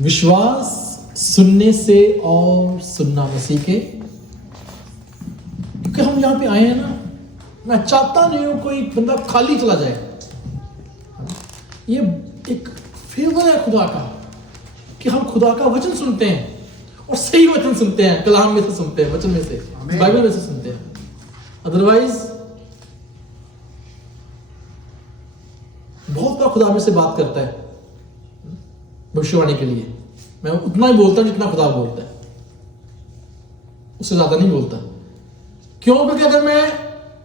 विश्वास सुनने से और सुनना मसीह के। क्योंकि हम यहां पे आए हैं ना, मैं चाहता नहीं हूं कोई बंदा खाली चला जाए। ये एक फेवर है खुदा का कि हम खुदा का वचन सुनते हैं और सही वचन सुनते हैं, कलाम में से सुनते हैं, वचन में से, बाइबल में से सुनते हैं। अदरवाइज बहुत बार खुदा में से बात करता है भविष्यवाणी के लिए। मैं उतना ही बोलता हूं जितना खुदा बोलता है, उससे ज्यादा नहीं बोलता। क्यों? क्योंकि अगर मैं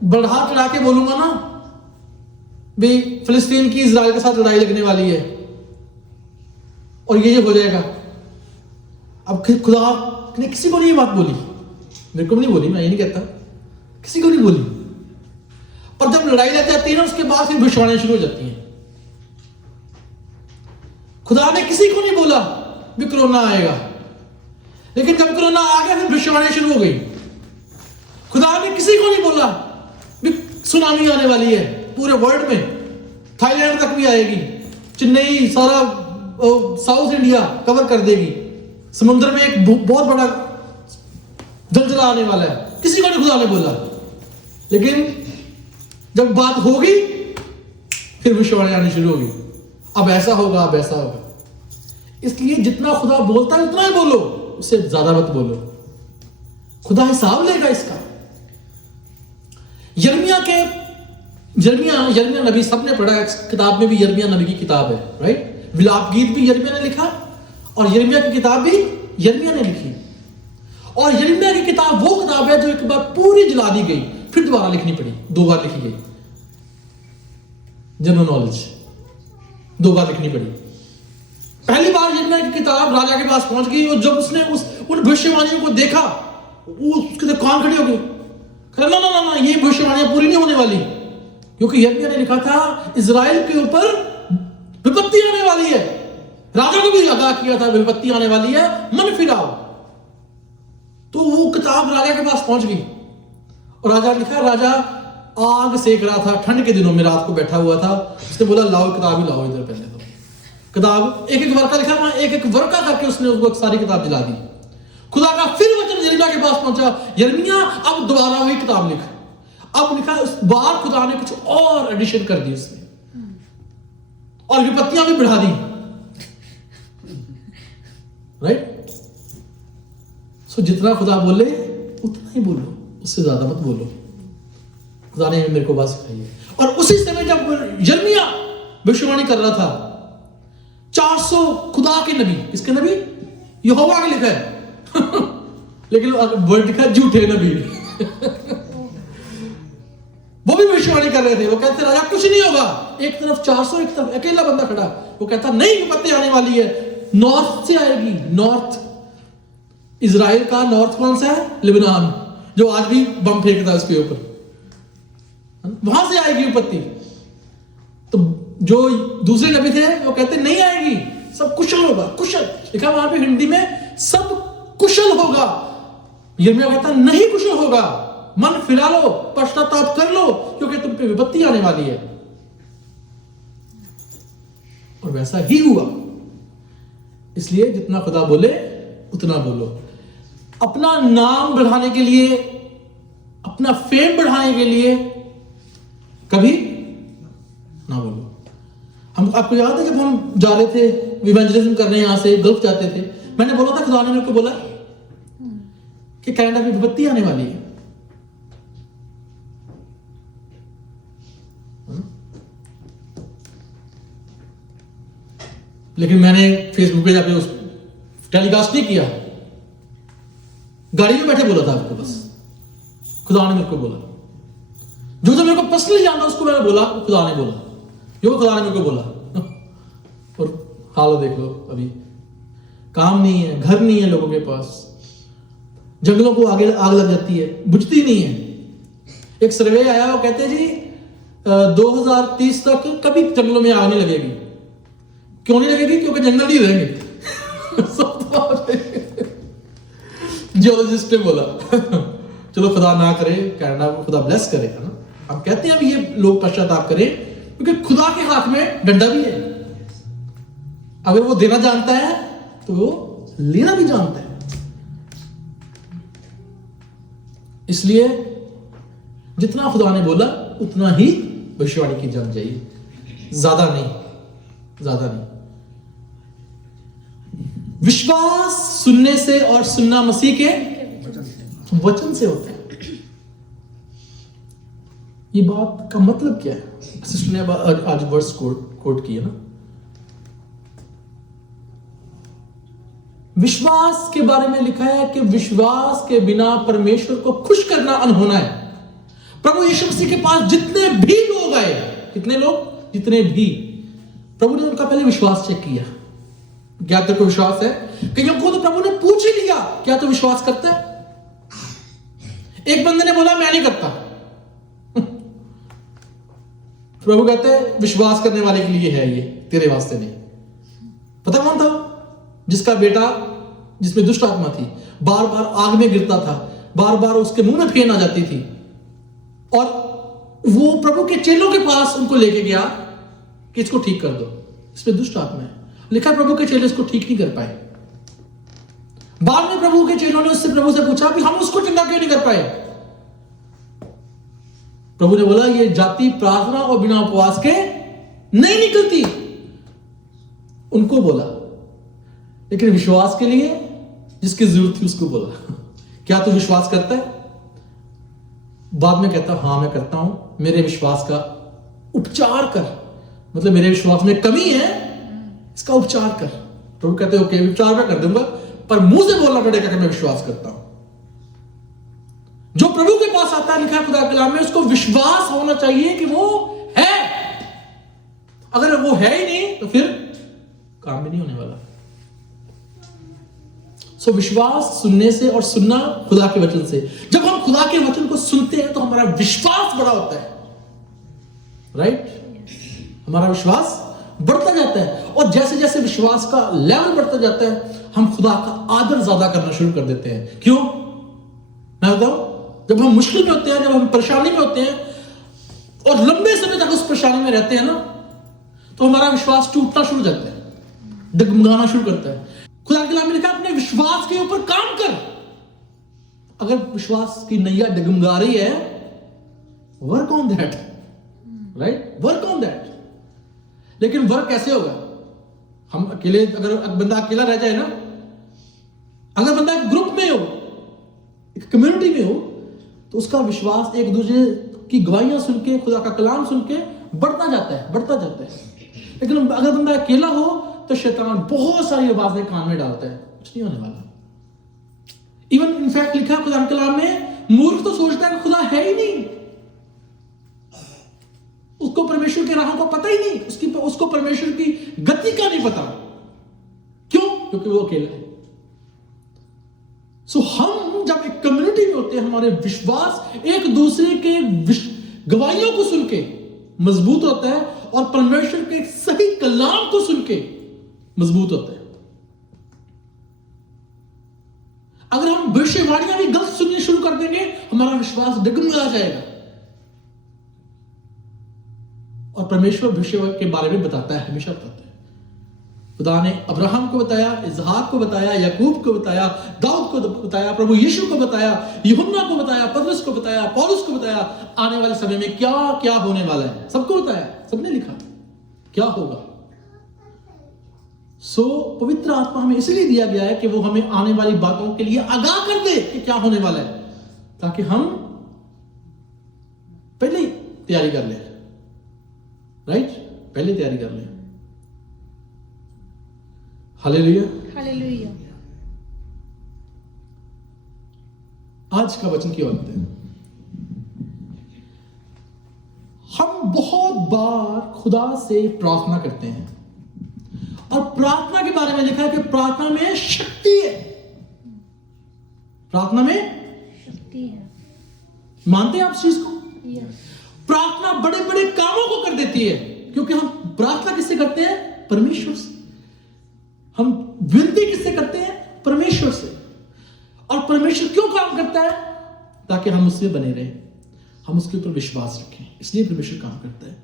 बढ़ा चढ़ा के बोलूंगा ना, भी फिलिस्तीन की इजराइल के साथ लड़ाई लगने वाली है और ये हो जाएगा। अब खुदा ने किसी को नहीं ये बात बोली, मेरे को भी नहीं बोली, मैं ये नहीं कहता, किसी को नहीं बोली। पर जब लड़ाई लग जाती है ना, उसके बाद फिर भविष्यवाणियां शुरू हो जाती हैं। खुदा ने किसी को नहीं बोला भी कोरोना आएगा, लेकिन जब कोरोना आ गया फिर भविष्यवाणी शुरू हो गई। खुदा ने किसी को नहीं बोला भी सुनामी आने वाली है पूरे वर्ल्ड में, थाईलैंड तक भी आएगी, चेन्नई सारा साउथ इंडिया कवर कर देगी, समुद्र में एक बहुत बड़ा जलजला आने वाला है। किसी को नहीं खुदा ने बोला, लेकिन जब बात होगी फिर भविष्यवाणी आनी शुरू होगी। अब ऐसा होगा, अब ऐसा होगा। इसलिए जितना खुदा बोलता है उतना ही बोलो, उससे ज्यादा मत बोलो। खुदा हिसाब लेगा इसका। यिर्मयाह नबी सबने पढ़ा है, किताब में भी यिर्मयाह नबी की किताब है, राइट। विलाप गीत भी यिर्मयाह ने लिखा और यिर्मयाह की किताब भी यिर्मयाह ने लिखी। और यिर्मयाह की किताब वो किताब है जो एक बार पूरी जला दी गई, फिर दोबारा लिखनी पड़ी, 2 बार लिखी गई। जनरल नॉलेज 2 बार लिखनी पड़ी। पहली बार यिर्मयाह की किताब राजा के पास पहुंच गई और जब उसने उन भविष्यवाणियों को देखा, उसके कान खड़े हो गए। ना ना ना ना, ये भविष्यवाणियां पूरी नहीं होने वाली, क्योंकि यिर्मयाह ने लिखा था इजराइल के ऊपर विपत्ति आने वाली है। राजा को भी आगाह किया था विपत्ति आने वाली है, मन फिराओ। तो वो किताब राजा के पास पहुंच गई और राजा लिखा, राजा आग सेक रहा था, ठंड के दिनों में रात को बैठा हुआ था। उसने बोला लाओ किताब ही लाओ इधर। पहले तो किताब एक एक वर्का लिखा, वहां एक एक वर्का करके उसने उसको सारी किताब दिला दी। खुदा का फिर वचन यिर्मयाह के पास पहुंचा, यिर्मयाह अब दोबारा वही किताब लिख। अब लिखा, उस बार खुदा ने कुछ और एडिशन कर दी उसने और विपत्तियां भी बढ़ा दी, राइट। सो जितना खुदा बोले उतना ही बोलो, उससे ज्यादा मत बोलो। खुदा ने मेरे को बात सिखाई है। और उसी समय जब यिर्मयाह भविष्यवाणी कर रहा था, 400 खुदा के नबी, किसके नबी? यहोवा के लिखा है लेकिन वर्ड लिखा झूठे नबी वो भी भविष्यवाणी कर रहे थे। वो कहते राजा कुछ नहीं होगा। एक तरफ 400, एक तरफ अकेला बंदा खड़ा, वो कहता नहीं विपत्ति आने वाली है, नॉर्थ से आएगी। नॉर्थ, इजराइल का नॉर्थ कौन सा है? लेबनान, जो आज भी बम फेंकता है उसके ऊपर, वहां से आएगी विपत्ति। तो जो दूसरे नबी थे वो कहते नहीं आएगी, सब कुशल होगा। कुशल लिखा वहां पे हिंदी में, सब कुशल होगा। यिर्मयाह कहता नहीं कुशल होगा, मन फिरा लो, पश्चाताप कर लो, क्योंकि तुम पे विपत्ति आने वाली है। और वैसा ही हुआ। इसलिए जितना खुदा बोले उतना बोलो। अपना नाम बढ़ाने के लिए, अपना फेम बढ़ाने के लिए कभी ना बोलो। हम, आपको याद है जब हम जा रहे थे इवेंजलिज्म करने, यहां से गल्फ जाते थे, मैंने बोला था, खुदा ने मेरे को बोला कि कनाडा में विपत्ति आने वाली है। लेकिन मैंने फेसबुक पे जाके उस टेलीकास्ट नहीं किया, गाड़ी में बैठे बोला था आपको। बस खुदा ने मेरे को बोला, जो मेरे को पर्सनली जानना उसको मैंने बोला, खुदा ने बोला, जो खुदा ने मेरे को बोला। और हाल देख लो, अभी काम नहीं है, घर नहीं है लोगों के पास, जंगलों को आगे आग लग जाती है, बुझती नहीं है। एक सर्वे आया, वो कहते जी 2030 तक कभी जंगलों में आग नहीं लगेगी। क्यों नहीं लगेगी? क्योंकि जंगल नहीं रहेंगे जियोलॉजिस्ट ने बोला चलो खुदा ना करे, कनाडा को खुदा ब्लेस करे, है ना। हम कहते हैं अब ये लोग पश्चाताप करें, क्योंकि खुदा के हाथ में डंडा भी है। अगर वो देना जानता है तो वो लेना भी जानता है। इसलिए जितना खुदा ने बोला उतना ही भविष्यवाणी की जानी चाहिए, ज्यादा नहीं। विश्वास सुनने से और सुनना मसीह के वचन से होता है। ये बात का मतलब क्या है? सिस्टर ने आज वर्स कोट किया ना, विश्वास के बारे में लिखा है कि विश्वास के बिना परमेश्वर को खुश करना अनहोना है। प्रभु यीशु मसीह के पास जितने भी लोग आए, कितने लोग, जितने भी, प्रभु ने उनका पहले विश्वास चेक किया। क्या तेरे को विश्वास है? कईयों को तो प्रभु ने पूछ ही लिया, क्या तू विश्वास करता है? एक बंदे ने बोला मैं नहीं करता। प्रभु कहते हैं विश्वास करने वाले के लिए है ये, तेरे वास्ते नहीं। पता कौन था? जिसका बेटा, जिसमें दुष्ट आत्मा थी, बार बार आग में गिरता था, बार बार उसके मुंह में फेन आ जाती थी, और वो प्रभु के चेलों के पास उनको लेके गया कि इसको ठीक कर दो, इसमें दुष्ट आत्मा है। लिखा प्रभु के चेले इसको ठीक नहीं कर पाए। बाद में प्रभु के चेलों ने उससे प्रभु से पूछा कि हम उसको चंगा क्यों नहीं कर पाए? प्रभु ने बोला ये जाति प्रार्थना और बिना उपवास के नहीं निकलती। उनको बोला, लेकिन विश्वास के लिए जिसकी जरूरत थी उसको बोला, क्या तू विश्वास करता है? बाद में कहता हां मैं करता हूं, मेरे विश्वास का उपचार कर, मतलब मेरे विश्वास में कमी है, इसका उपचार कर। प्रभु कहते ओके उपचार मैं कर दूंगा, पर मुंह से बोलना पड़ेगा कि मैं विश्वास करता हूं। जो प्रभु के पास आता है, लिखा है खुदा के कलाम में, उसको विश्वास होना चाहिए कि वो है। अगर वो है ही नहीं तो फिर काम भी नहीं होने वाला। सो विश्वास सुनने से और सुनना खुदा के वचन से। जब हम खुदा के वचन को सुनते हैं तो हमारा विश्वास बड़ा होता है, राइट? हमारा विश्वास बढ़ता जाता है, और जैसे जैसे विश्वास का लेवल बढ़ता जाता है हम खुदा का आदर ज्यादा करना शुरू कर देते हैं। क्यों? मैं बताऊं, जब हम मुश्किल में होते हैं, जब हम परेशानी में होते हैं और लंबे समय तक उस परेशानी में रहते हैं ना, तो हमारा विश्वास टूटना शुरू हो जाता है, डगमगाना शुरू करता है। खुदा के कलाम में लिखा अपने विश्वास के ऊपर काम कर। अगर विश्वास की नैया डगमगा रही है, work on that, right? Work on that. लेकिन वर्क कैसे होगा? हम अकेले, अगर बंदा अकेला रह जाए ना, अगर बंदा एक ग्रुप में हो, एक कम्युनिटी में हो, तो उसका विश्वास एक दूसरे की गवाहियां सुन के, खुदा का कलाम सुन के बढ़ता जाता है। लेकिन अगर बंदा अकेला हो तो शैतान बहुत सारी आवाजें कान में डालता है, कुछ नहीं होने वाला। इवन इनफैक्ट लिखा है खुदा के कलाम में, मूर्ख तो सोचता है कि खुदा है ही नहीं, उसको परमेश्वर के राहों को पता ही नहीं, उसको परमेश्वर की गति का नहीं पता। क्यों? क्योंकि वो अकेला है। सो हम जब एक कम्युनिटी में होते हैं, हमारे विश्वास एक दूसरे के गवाहियों को सुन के मजबूत होता है, और परमेश्वर के सही कलाम को सुन के मजबूत होता है। अगर हम भविष्यवाणियां भी गलत सुननी शुरू कर देंगे, हमारा विश्वास डगमगा जाएगा। और परमेश्वर भविष्य के बारे में बताता है, हमेशा बताता है। खुदा ने अब्राहम को बताया, इजहाक को बताया, याकूब को बताया, दाऊद को बताया, प्रभु यीशु को बताया, यूहन्ना को बताया, पतरस को बताया, पौलुस को बताया, आने वाले समय में क्या क्या होने वाला है सबको बताया, सबने लिखा क्या होगा। सो पवित्र आत्मा हमें इसलिए दिया गया है कि वो हमें आने वाली बातों के लिए आगाह कर दे कि क्या होने वाला है, ताकि हम पहले ही तैयारी कर लें, राइट? पहले तैयारी कर लें। Hallelujah, hallelujah. आज का वचन की बात है। हम बहुत बार खुदा से प्रार्थना करते हैं, और प्रार्थना के बारे में लिखा है कि प्रार्थना में शक्ति है। प्रार्थना में शक्ति है। मानते हैं आप इस चीज को? यस। प्रार्थना बड़े बड़े कामों को कर देती है, क्योंकि हम प्रार्थना किससे करते हैं? परमेश्वर से। हम विनती किससे करते हैं? परमेश्वर से। और परमेश्वर क्यों काम करता है? ताकि हम उससे बने रहें, हम उसके ऊपर विश्वास रखें, इसलिए परमेश्वर काम करता है।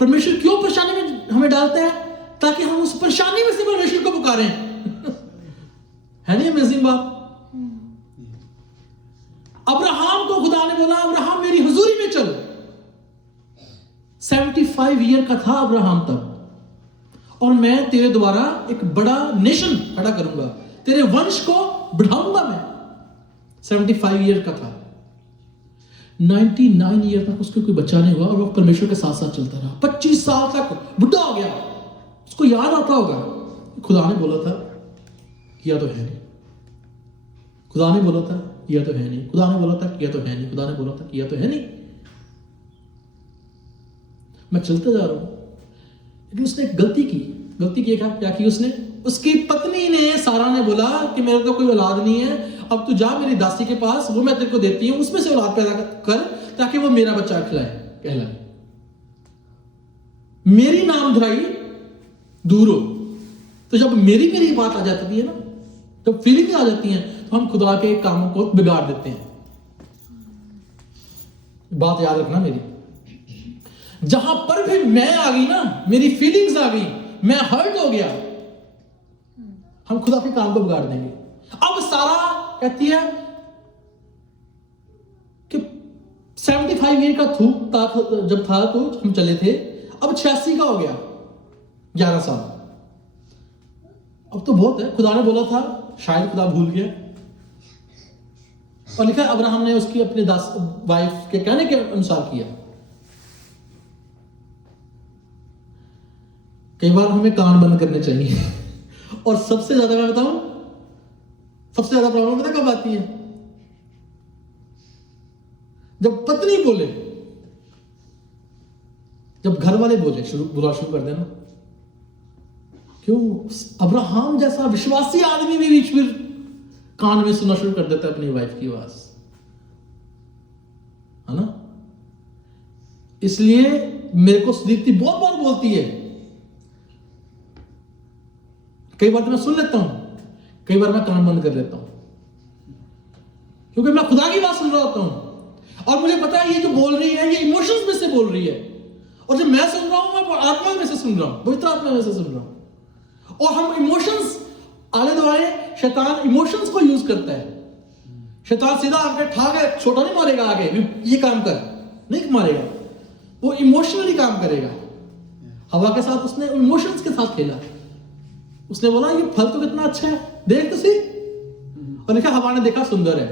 परमेश्वर क्यों परेशानी में हमें डालता है? ताकि हम उस परेशानी में से परमेश्वर को पुकारें। है नहीं अमेजिंग बात? अब्राहम को खुदा ने बोला अब्राहम मेरी हुजूरी में चल। 75 ईयर का था अब्राहम तब, और मैं तेरे द्वारा एक बड़ा नेशन खड़ा करूंगा, तेरे वंश को बढ़ाऊंगा मैं। 75 ईयर का था, 99 ईयर तक उसको कोई बच्चा नहीं हुआ और वो परमेश्वर के साथ साथ चलता रहा। 25 साल तक बुढ़ा हो गया। उसको याद आता होगा खुदा ने बोला था किया तो है नहीं, खुदा ने बोला था किया तो है नहीं, खुदा ने बोला था किया तो है नहीं, खुदा ने बोला था किया तो है नहीं। मैं चलते जा रहा हूं, लेकिन उसने एक गलती की। गलती की क्या की उसने? उसकी पत्नी ने, सारा ने बोला कि मेरे तो कोई औलाद नहीं है, अब तू जा मेरी दासी के पास, वो मैं तेरे को देती हूं, उसमें से औलाद पैदा कर ताकि वो मेरा बच्चा कहलाए, मेरी नामधराई दूर हो। तो जब मेरी बात आ जाती है ना, जब फीलिंग आ जाती है, तो हम खुदा के कामों को बिगाड़ देते हैं। बात याद रखना मेरी। जहां पर भी मैं आ गई ना, मेरी फीलिंग्स आ गई, मैं हर्ट हो गया, हम खुदा के काम को बिगाड़ देंगे। अब सारा कहती है कि 75 ईयर का जब था तो हम चले थे, अब 86 का हो गया, 11 साल। अब तो बहुत है। खुदा ने बोला था, शायद खुदा भूल गया। और लिखा अब्राहम ने उसकी अपनी वाइफ के कहने के अनुसार किया। कई बार हमें कान बंद करने चाहिए। और सबसे ज्यादा मैं बताऊं, सबसे ज्यादा प्रॉब्लम पता कब आती है? जब पत्नी बोले, जब घर वाले बोले बुरा शुरू कर देना। क्यों? अब्राहम जैसा विश्वासी आदमी भी बीच में कान में सुनना शुरू कर देता है अपनी वाइफ की आवाज, है ना? इसलिए मेरे को दीप्ति बहुत बार बोलती है, कई बार तो मैं सुन लेता हूं, कई बार मैं कान बंद कर लेता हूं, क्योंकि मैं खुदा की बात सुन रहा होता हूं और मुझे पता है ये जो बोल रही है ये इमोशंस में से बोल रही है, और जब मैं सुन रहा हूं मैं आत्मा में से सुन रहा हूं, पवित्र आत्मा में से सुन रहा हूं। और हम इमोशंस आले दुआले, शैतान इमोशंस को यूज करता है। शैतान सीधा आके ठाके छोटा नहीं मारेगा, आगे ये काम कर नहीं मारेगा, वो इमोशनली काम करेगा। हवा के साथ उसने इमोशंस के साथ खेला। उसने बोला ये फल तो कितना अच्छा है, देख तो सही। और लिखा हवा ने देखा सुंदर है।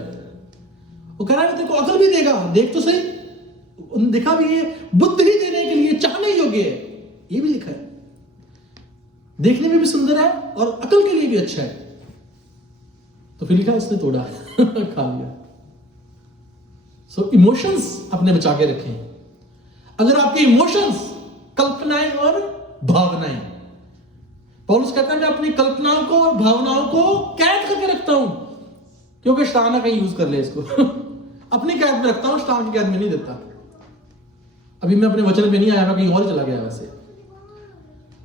वो कह रहा है तेरे को अकल भी देगा, देख तो सही। देखा भी ये बुद्धि देने के लिए चाहने योग्य है, ये भी लिखा है। देखने में भी सुंदर है और अकल के लिए भी अच्छा है। तो फिर लिखा उसने तोड़ा खा लिया। सो इमोशंस अपने बचा के रखें। अगर आपके इमोशंस कल्पनाएं और भावनाएं, पौलुस कहता है मैं अपनी कल्पनाओं को और भावनाओं को कैद करके रखता हूं, क्योंकि शैतान ना कहीं यूज कर ले इसको अपनी कैद में रखता हूं, शैतान की कैद में नहीं देता। अभी मैं अपने वचन में नहीं आया, मैं कहीं और चला गया। वैसे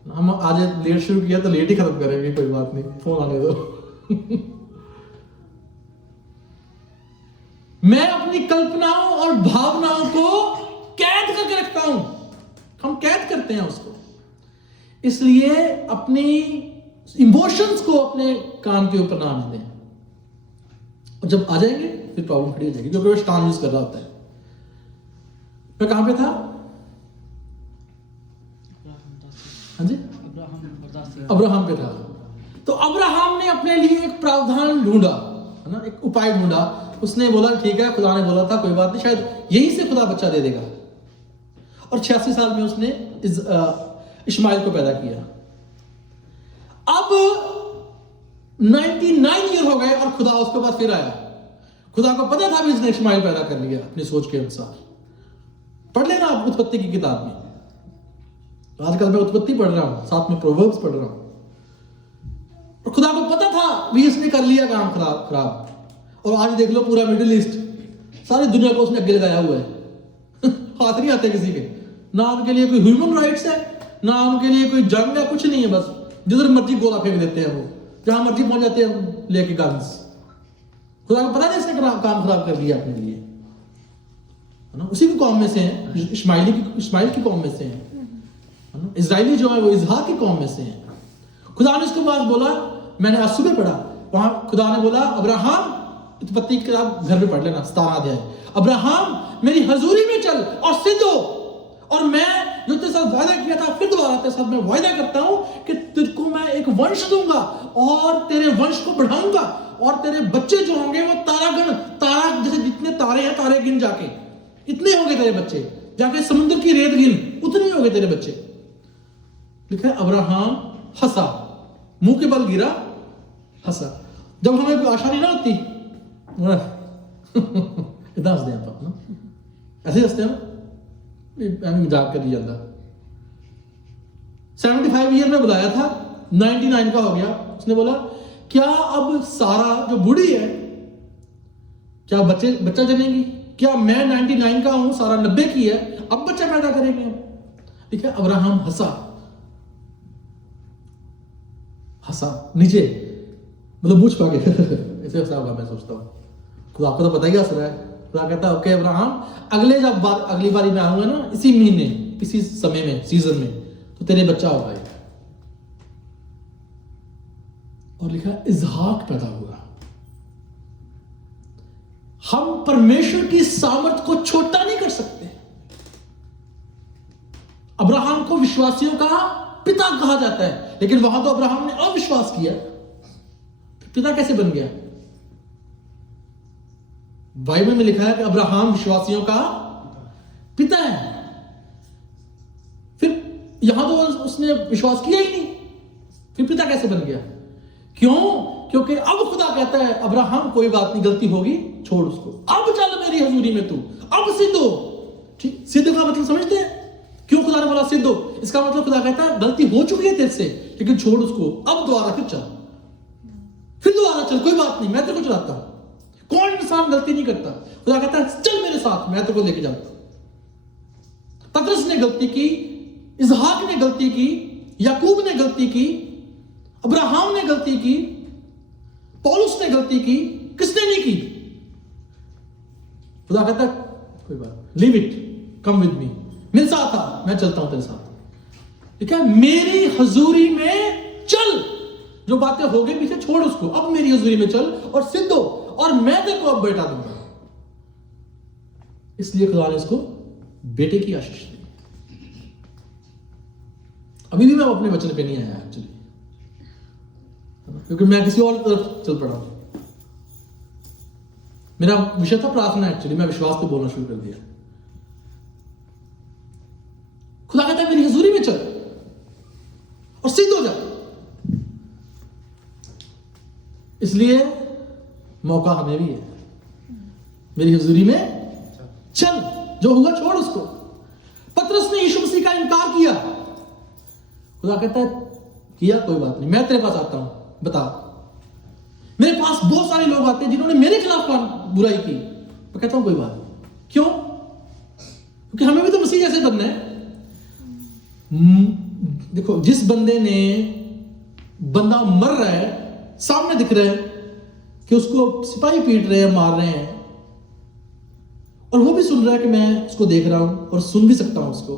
हम आज लेट शुरू किया तो लेट ही खत्म करेंगे, कोई बात नहीं, फोन आने दो मैं अपनी कल्पनाओं और भावनाओं को कैद करके रखता हूं। हम कैद करते हैं उसको, इसलिए अपनी इमोशंस को अपने काम के ऊपर ना आने दें। और जब आ जाएंगे फिर प्रॉब्लम खड़ी हो जाएगी, क्योंकि वो शैतान यूज कर रहा होता है। मैं कहां पे था? हाँ जी, अब्राहम पे था। तो अब्राहम ने अपने लिए एक प्रावधान ढूंढा, है ना, एक उपाय ढूंढा। उसने बोला ठीक है, खुदा ने बोला था कोई बात नहीं, शायद यहीं से खुदा बच्चा दे देगा। और 86 साल में उसने इस्माइल को पैदा किया। अब 99 ईयर हो गए और खुदा उसके पास फिर आया। खुदा को पता था भी इसने इस्माइल पैदा कर लिया अपनी सोच के अनुसार। पढ़ लेना आप उत्पत्ति की किताब में। आजकल मैं उत्पत्ति पढ़ रहा हूं, साथ में प्रोवर्ब्स पढ़ रहा हूं। और खुदा को पता था भी इसने कर लिया काम खराब। और आज देख लो पूरा मिडिल ईस्ट, सारी दुनिया को उसने अग्गे लगाया हुआ है हाथ नहीं आते किसी के, ना उनके लिए कोई ह्यूमन राइट्स है, ना उनके लिए कोई जंग है, कुछ नहीं है। बस जिधर मर्जी गोला फेंक देते हैं, वो जहां मर्जी पहुंच जाते हैं लेके गन्स। खुदा को पता नहीं इसने काम खराब कर दिया अपने लिए, है ना। उसी की कौम में से हैं, इस्माइल की कौम में से हैं, है ना। इजराइली जो है वो इसहाक की कौम में से हैं। खुदा ने उसके बाद बोला, मैंने आज सुबह पढ़ा, वहां खुदा ने बोला अब्राहम, उत्पत्ति की किताब घर में पढ़ लेना 17 अध्याय, अब्राहम मेरी हजूरी में चल और सिद्ध हो, और मैं जो तेरे साथ वायदा किया था फिर दोबारा तेरे साथ मैं वायदा करता हूं कि तुझको मैं एक वंश दूंगा और तेरे वंश को बढ़ाऊंगा, और तेरे बच्चे जो होंगे वो तारा जैसे जितने तारे हैं तारे गिन जाके, इतने होंगे तेरे बच्चे, जाके समुद्र की रेत गिन, उतने ही होंगे तेरे बच्चे। लिखा है अब्राहम हंसा, मुंह के बल गिरा, हंसा। जब हमें कोई आशा नहीं ना होती इतना हंसते हैं आप ना, ऐसे हंसते हैं ना, मजाक कर लिया जाता। 75 ईयर में बुलाया था, 99 का हो गया। उसने बोला क्या अब सारा जो बूढ़ी है क्या बच्चा जनेगी? क्या मैं 99 का हूं, सारा 90 की है, अब बच्चा पैदा करेंगे हम? ठीक है, अब्राहम हंसा नीचे, मतलब मुझ पा के ऐसे हंसा होगा मैं सोचता हूं। खुदा आपको तो पता ही हंस रहा है। खुदा कहता है ओके अब्राहम, अगली बारी मैं आऊंगा ना, इसी महीने इसी समय में सीजन में, तो तेरे बच्चा होगा। और लिखा इजहाक पैदा हुआ। हम परमेश्वर की सामर्थ को छोटा नहीं कर सकते। अब्राहम को विश्वासियों का पिता कहा जाता है, लेकिन वहां तो अब्राहम ने अविश्वास किया, पिता कैसे बन गया? बाइबल में लिखा है कि अब्राहम विश्वासियों का पिता है। फिर यहां तो उसने विश्वास किया ही नहीं, फिर पिता कैसे बन गया? क्यों? क्योंकि अब खुदा कहता है अब्राहम कोई बात नहीं, गलती होगी छोड़ उसको, अब चल मेरी हजूरी में तू, अब सिद्ध हो। ठीक, सिद्ध का मतलब समझते हैं? क्यों खुदा ने बोला सिद्ध हो? इसका मतलब खुदा कहता है गलती हो चुकी है तेरे से, लेकिन छोड़ उसको, अब दोबारा फिर चल, फिर दोबारा चल, कोई बात नहीं, मैं तेरे को चलाता हूं। कौन इंसान गलती नहीं करता? खुदा कहता है चल मेरे साथ, मैं तेरे को लेके जाता हूं। पतरस ने गलती की, इसहाक ने गलती की, याकूब ने गलती की, अब्राहम ने गलती की, पौलुस ने गलती की, किसने नहीं की? खुदा कहता है कोई बात, leave it, come with me, मेरे साथ आ, मैं चलता हूं तेरे साथ। ठीक है, मेरी हजूरी में चल, जो बातें हो गई पीछे छोड़ उसको, अब मेरी हजूरी में चल और सिद्ध हो, और मैं तेरे को अब बेटा दूंगा। इसलिए खुदा ने उसको बेटे की आशीष दी। अभी भी मैं अपने वचन पे नहीं आया एक्चुअली, क्योंकि मैं किसी और तरफ चल पड़ा हूं। मेरा विषय था प्रार्थना, एक्चुअली मैं विश्वास पे बोलना शुरू कर दिया। खुदा कहता है मेरी हजूरी में चल और सिद्ध हो जा। इसलिए मौका हमें भी है, मेरी हजूरी में चल, जो हुआ छोड़ उसको। पतरस ने यीशु मसीह का इनकार किया, खुदा कहता है किया, कोई बात नहीं, मैं तेरे पास आता हूं, बता। मेरे पास बहुत सारे लोग आते हैं जिन्होंने मेरे खिलाफ बुराई की, मैं कहता हूं कोई बात नहीं। क्यों? क्योंकि हमें भी तो मसीह जैसे बनना है। देखो, जिस बंदा मर रहा है, सामने दिख रहा है कि उसको सिपाही पीट रहे हैं, मार रहे हैं, और वो भी सुन रहा है कि मैं उसको देख रहा हूं और सुन भी सकता हूं उसको,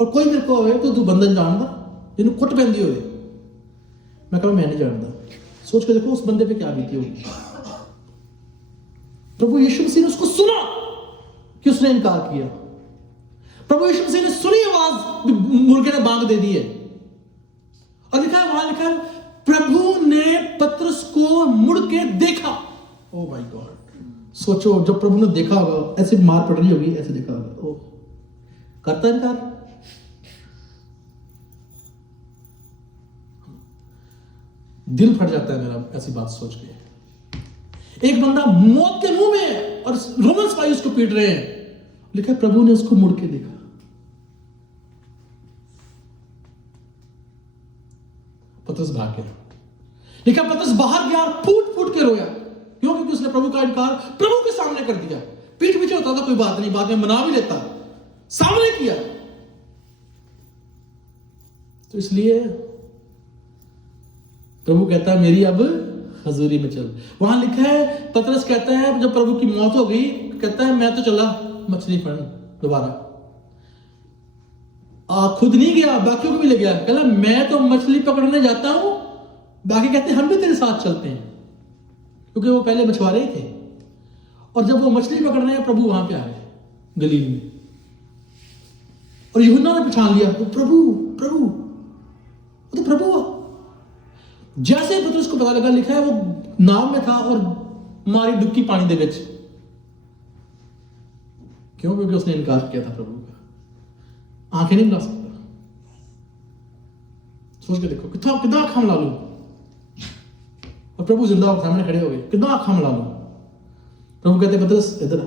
और कोई मेरे को आवे तो तू बंधन जानदा जिन्होंने कुट पहनती हुए, मैं कहूं मैं नहीं जानता। सोच के देखो उस बंदे पे क्या बीती होगी। प्रभु यीशु मसीह ने उसको सुना कि उसने इनकार किया। प्रभु यीशु मसीह ने सुनी आवाज, मुर्गे ने बांग दे दी है, और लिखा है, वहां लिखा है प्रभु ने पतरस को मुड़ के देखा। ओ माय गॉड, सोचो जब प्रभु ने देखा होगा, ऐसे मार पड़ रही होगी, ऐसे देखा होगा, ओ करता इनकार। दिल फट जाता है मेरा ऐसी बात सोच के। एक बंदा मौत के मुंह में है और रोमन सिपाही उसको पीट रहे हैं, लिखा प्रभु ने उसको मुड़ के देखा। पतरस भाग गया, लिखा पतरस बाहर गया और फूट फूट के रोया। क्यों? क्योंकि उसने प्रभु का इनकार प्रभु के सामने कर दिया। पीठ पीछे होता था कोई बात नहीं, बाद में मना भी लेता, सामने किया। तो इसलिए प्रभु कहता है मेरी अब हजूरी में चल। वहां लिखा है, पतरस कहता है जब प्रभु की मौत हो गई, कहता है मैं तो चला मछली पकड़ने दोबारा। खुद नहीं गया, बाकियों को भी ले गया। कहला मैं तो मछली पकड़ने जाता हूं, बाकी कहते हैं हम भी तेरे साथ चलते हैं। क्योंकि वो पहले मछुआरे ही थे। और जब वो मछली पकड़ रहे हैं, प्रभु वहां पे आ गए गलील में, और यूहन्ना ने पहचान लिया, वो प्रभु प्रभु, वो तो प्रभु हुआ। जैसे पतरस को पता लगा, लिखा है वो नाव में था और मारी डुबकी पानी दे विच। क्यों? क्योंकि उसने इनकार किया था प्रभु का। आंखें नहीं मिला सकता। सोच के देखो कितना कितना आंखा मिला लू, और प्रभु जिंदा होकर सामने खड़े हो गए, कितना आंखा मिला लू। प्रभु कहते पतरस इधर आ,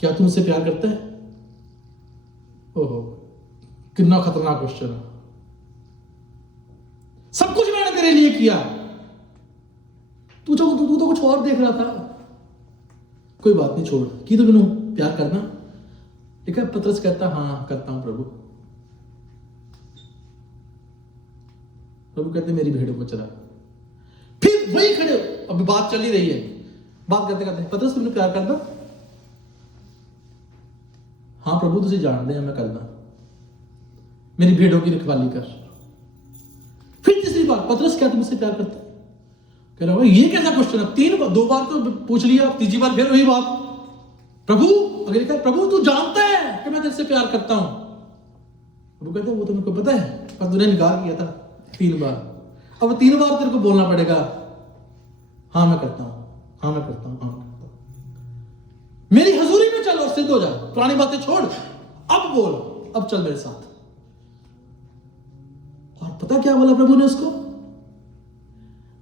क्या तू मुझसे प्यार करता है? ओहो, कितना खतरनाक क्वेश्चन है। सब कुछ मैंने तेरे लिए किया, तू तो कुछ और देख रहा था। कोई बात नहीं, छोड़, की तो मैंने प्यार करना। लिखा पतरस कहता हाँ करता हूं प्रभु। प्रभु कहते मेरी भेड़ों को चला। फिर वही खड़े, अब बात चल ही रही है, बात करते करते पतरस तुमने प्यार करना? हाँ प्रभु तुझे जानते हैं मैं करना, मेरी भेड़ों की रखवाली कर। फिर तीसरी बार पतरस क्या तुम मुझसे प्यार करता है? कह रहा ये कैसा क्वेश्चन है? दो बार तो पूछ लिया, तीसरी बार फिर वही बात। प्रभु अगर कहा प्रभु तू जानता है कि मैं तेरे से प्यार करता हूं। प्रभु कहते वो तो मेरे को पता है, पर तूने इनकार किया था 3 बार। अब 3 बार तेरे को बोलना पड़ेगा हाँ मैं करता हूं, हाँ मैं करता हूं, हाँ मैं करता हूं। मेरी हजूरी में चल और सिद्ध हो जा, पुरानी बातें छोड़, अब बोल, अब चल मेरे साथ। और पता क्या बोला प्रभु ने उसको?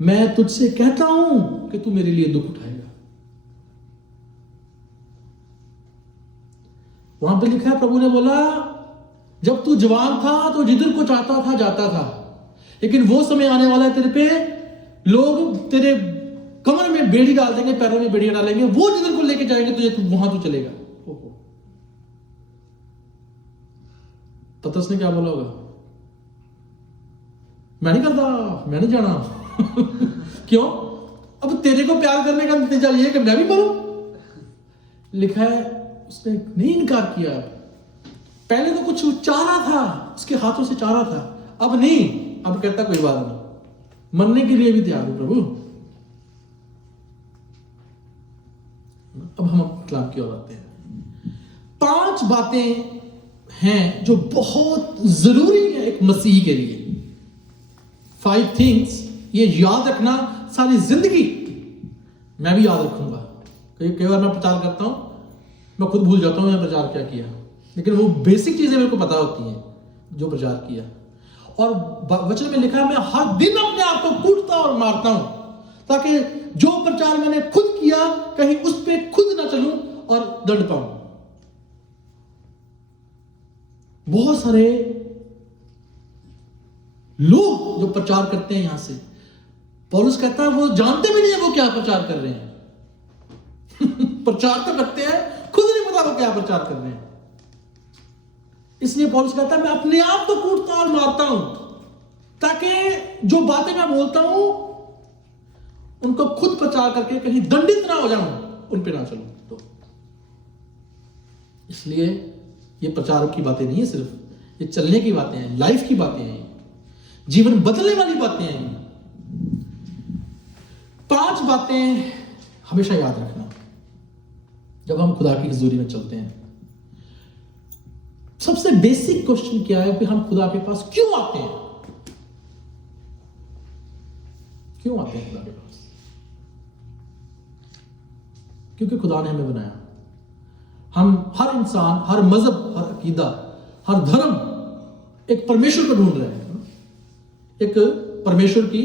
मैं तुझसे कहता हूं कि तू मेरे लिए दुख उठाएगा। वहां पे लिखा है प्रभु ने बोला जब तू जवान था तो जिधर को चाहता था जाता था, लेकिन वो समय आने वाला है तेरे पे, लोग तेरे कमर में बेड़ी डाल देंगे, पैरों में बेड़ियां डालेंगे, वो जिधर को लेके जाएंगे तुझे, तू वहां तू चलेगा। पतरस ने क्या बोला होगा? मैं नहीं करता, मैं नहीं जाना। क्यों? अब तेरे को प्यार करने का नतीजा ये है कि मैं भी मरूं। लिखा है उसने नहीं इनकार किया। पहले तो कुछ चाह रहा था, उसके हाथों से चाह रहा था, अब नहीं, अब कहता कोई बात नहीं, मरने के लिए भी तैयार हूं प्रभु। अब हम कलाम की ओर आते हैं। 5 बातें हैं जो बहुत जरूरी है एक मसीही के लिए। 5 थिंग्स, ये याद रखना सारी जिंदगी। मैं भी याद रखूंगा। कई बार मैं प्रचार करता हूं, मैं खुद भूल जाता हूं मैं प्रचार क्या किया, लेकिन वो बेसिक चीजें मेरे को पता होती हैं जो प्रचार किया। और वचन में लिखा है मैं हर दिन अपने आप को कूटता और मारता हूं, ताकि जो प्रचार मैंने खुद किया कहीं उस पर खुद ना चलूं और दंड पाऊं। बहुत सारे लोग जो प्रचार करते हैं यहां से, पौलुस कहता है वो जानते भी नहीं है वो क्या प्रचार कर रहे हैं। प्रचार तो करते हैं, खुद नहीं पता वो क्या प्रचार कर रहे हैं। इसलिए पौलुस कहता है मैं अपने आप को कूटता और मारता हूं, ताकि जो बातें मैं बोलता हूं उनको खुद प्रचार करके कहीं दंडित ना हो जाऊं, उन पे ना चलूं। तो इसलिए ये प्रचार की बातें नहीं है, सिर्फ ये चलने की बातें हैं, लाइफ की बातें हैं, जीवन बदलने वाली बातें हैं। 5 बातें हमेशा याद रखना जब हम खुदा की हुजूरी में चलते हैं। सबसे बेसिक क्वेश्चन क्या है कि हम खुदा के पास क्यों आते हैं? क्यों आते हैं खुदा के पास? क्योंकि खुदा ने हमें बनाया। हम हर इंसान, हर मजहब, हर अकीदा, हर धर्म एक परमेश्वर को ढूंढ रहे हैं, एक परमेश्वर की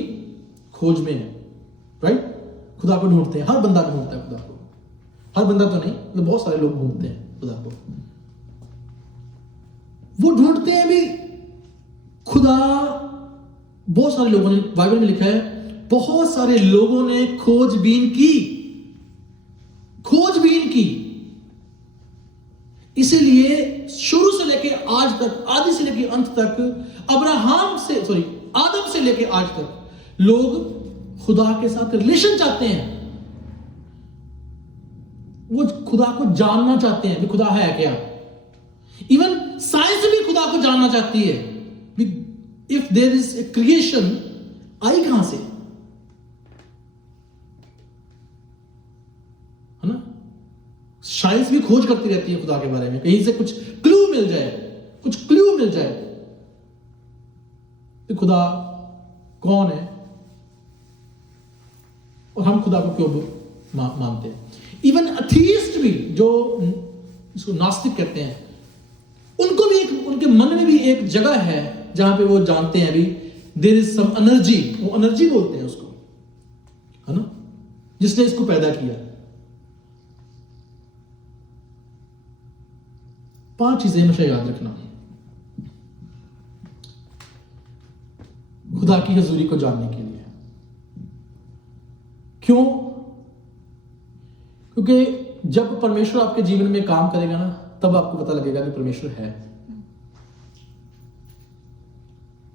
खोज में है, राइट? खुदा को ढूंढते हैं, हर बंदा ढूंढता है खुदा को। हर बंदा तो नहीं, मतलब बहुत सारे लोग ढूंढते हैं खुदा को। वो ढूंढते हैं भी खुदा। बहुत सारे लोगों ने, बाइबल में लिखा है, बहुत सारे लोगों ने खोजबीन की, खोजबीन की। इसीलिए शुरू से लेके आज तक, आदि से लेके अंत तक, आदम से लेके आज तक लोग खुदा के साथ रिलेशन चाहते हैं। वो खुदा को जानना चाहते हैं कि खुदा है क्या। इवन साइंस भी खुदा को जानना चाहती है। If there is a creation, आई कहां से? साइंस भी खोज करती रहती है खुदा के बारे में, कहीं से कुछ क्लू मिल जाए, कुछ क्लू मिल जाए कि खुदा कौन है और हम खुदा को क्यों मानते हैं। इवन अथीस्ट भी, जो इसको नास्तिक कहते हैं, उनको भी उनके मन में भी एक जगह है जहां पे वो जानते हैं अभी देयर इज सम एनर्जी, वो एनर्जी बोलते हैं उसको, है ना, जिसने इसको पैदा किया। 5 चीजें हमेशा याद रखना खुदा की हजूरी को जानने के लिए। क्यों? क्योंकि जब परमेश्वर आपके जीवन में काम करेगा ना, तब आपको पता लगेगा कि परमेश्वर है।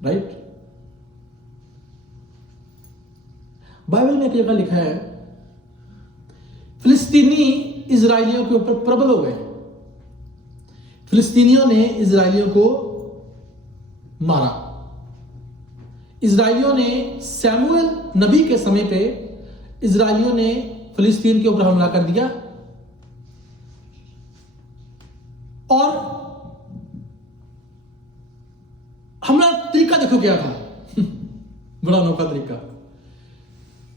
राइट? बाइबल में एक जगह लिखा है, फिलिस्तीनी इजराइलियों के ऊपर प्रबल हो गए। फिलिस्तीनियों ने इजराइलियों को मारा। इजराइलियों ने सैमुएल नबी के समय पे इजराइलियों ने फिलिस्तीन के ऊपर हमला कर दिया और हमला तरीका देखो क्या था। बड़ा अनोखा तरीका।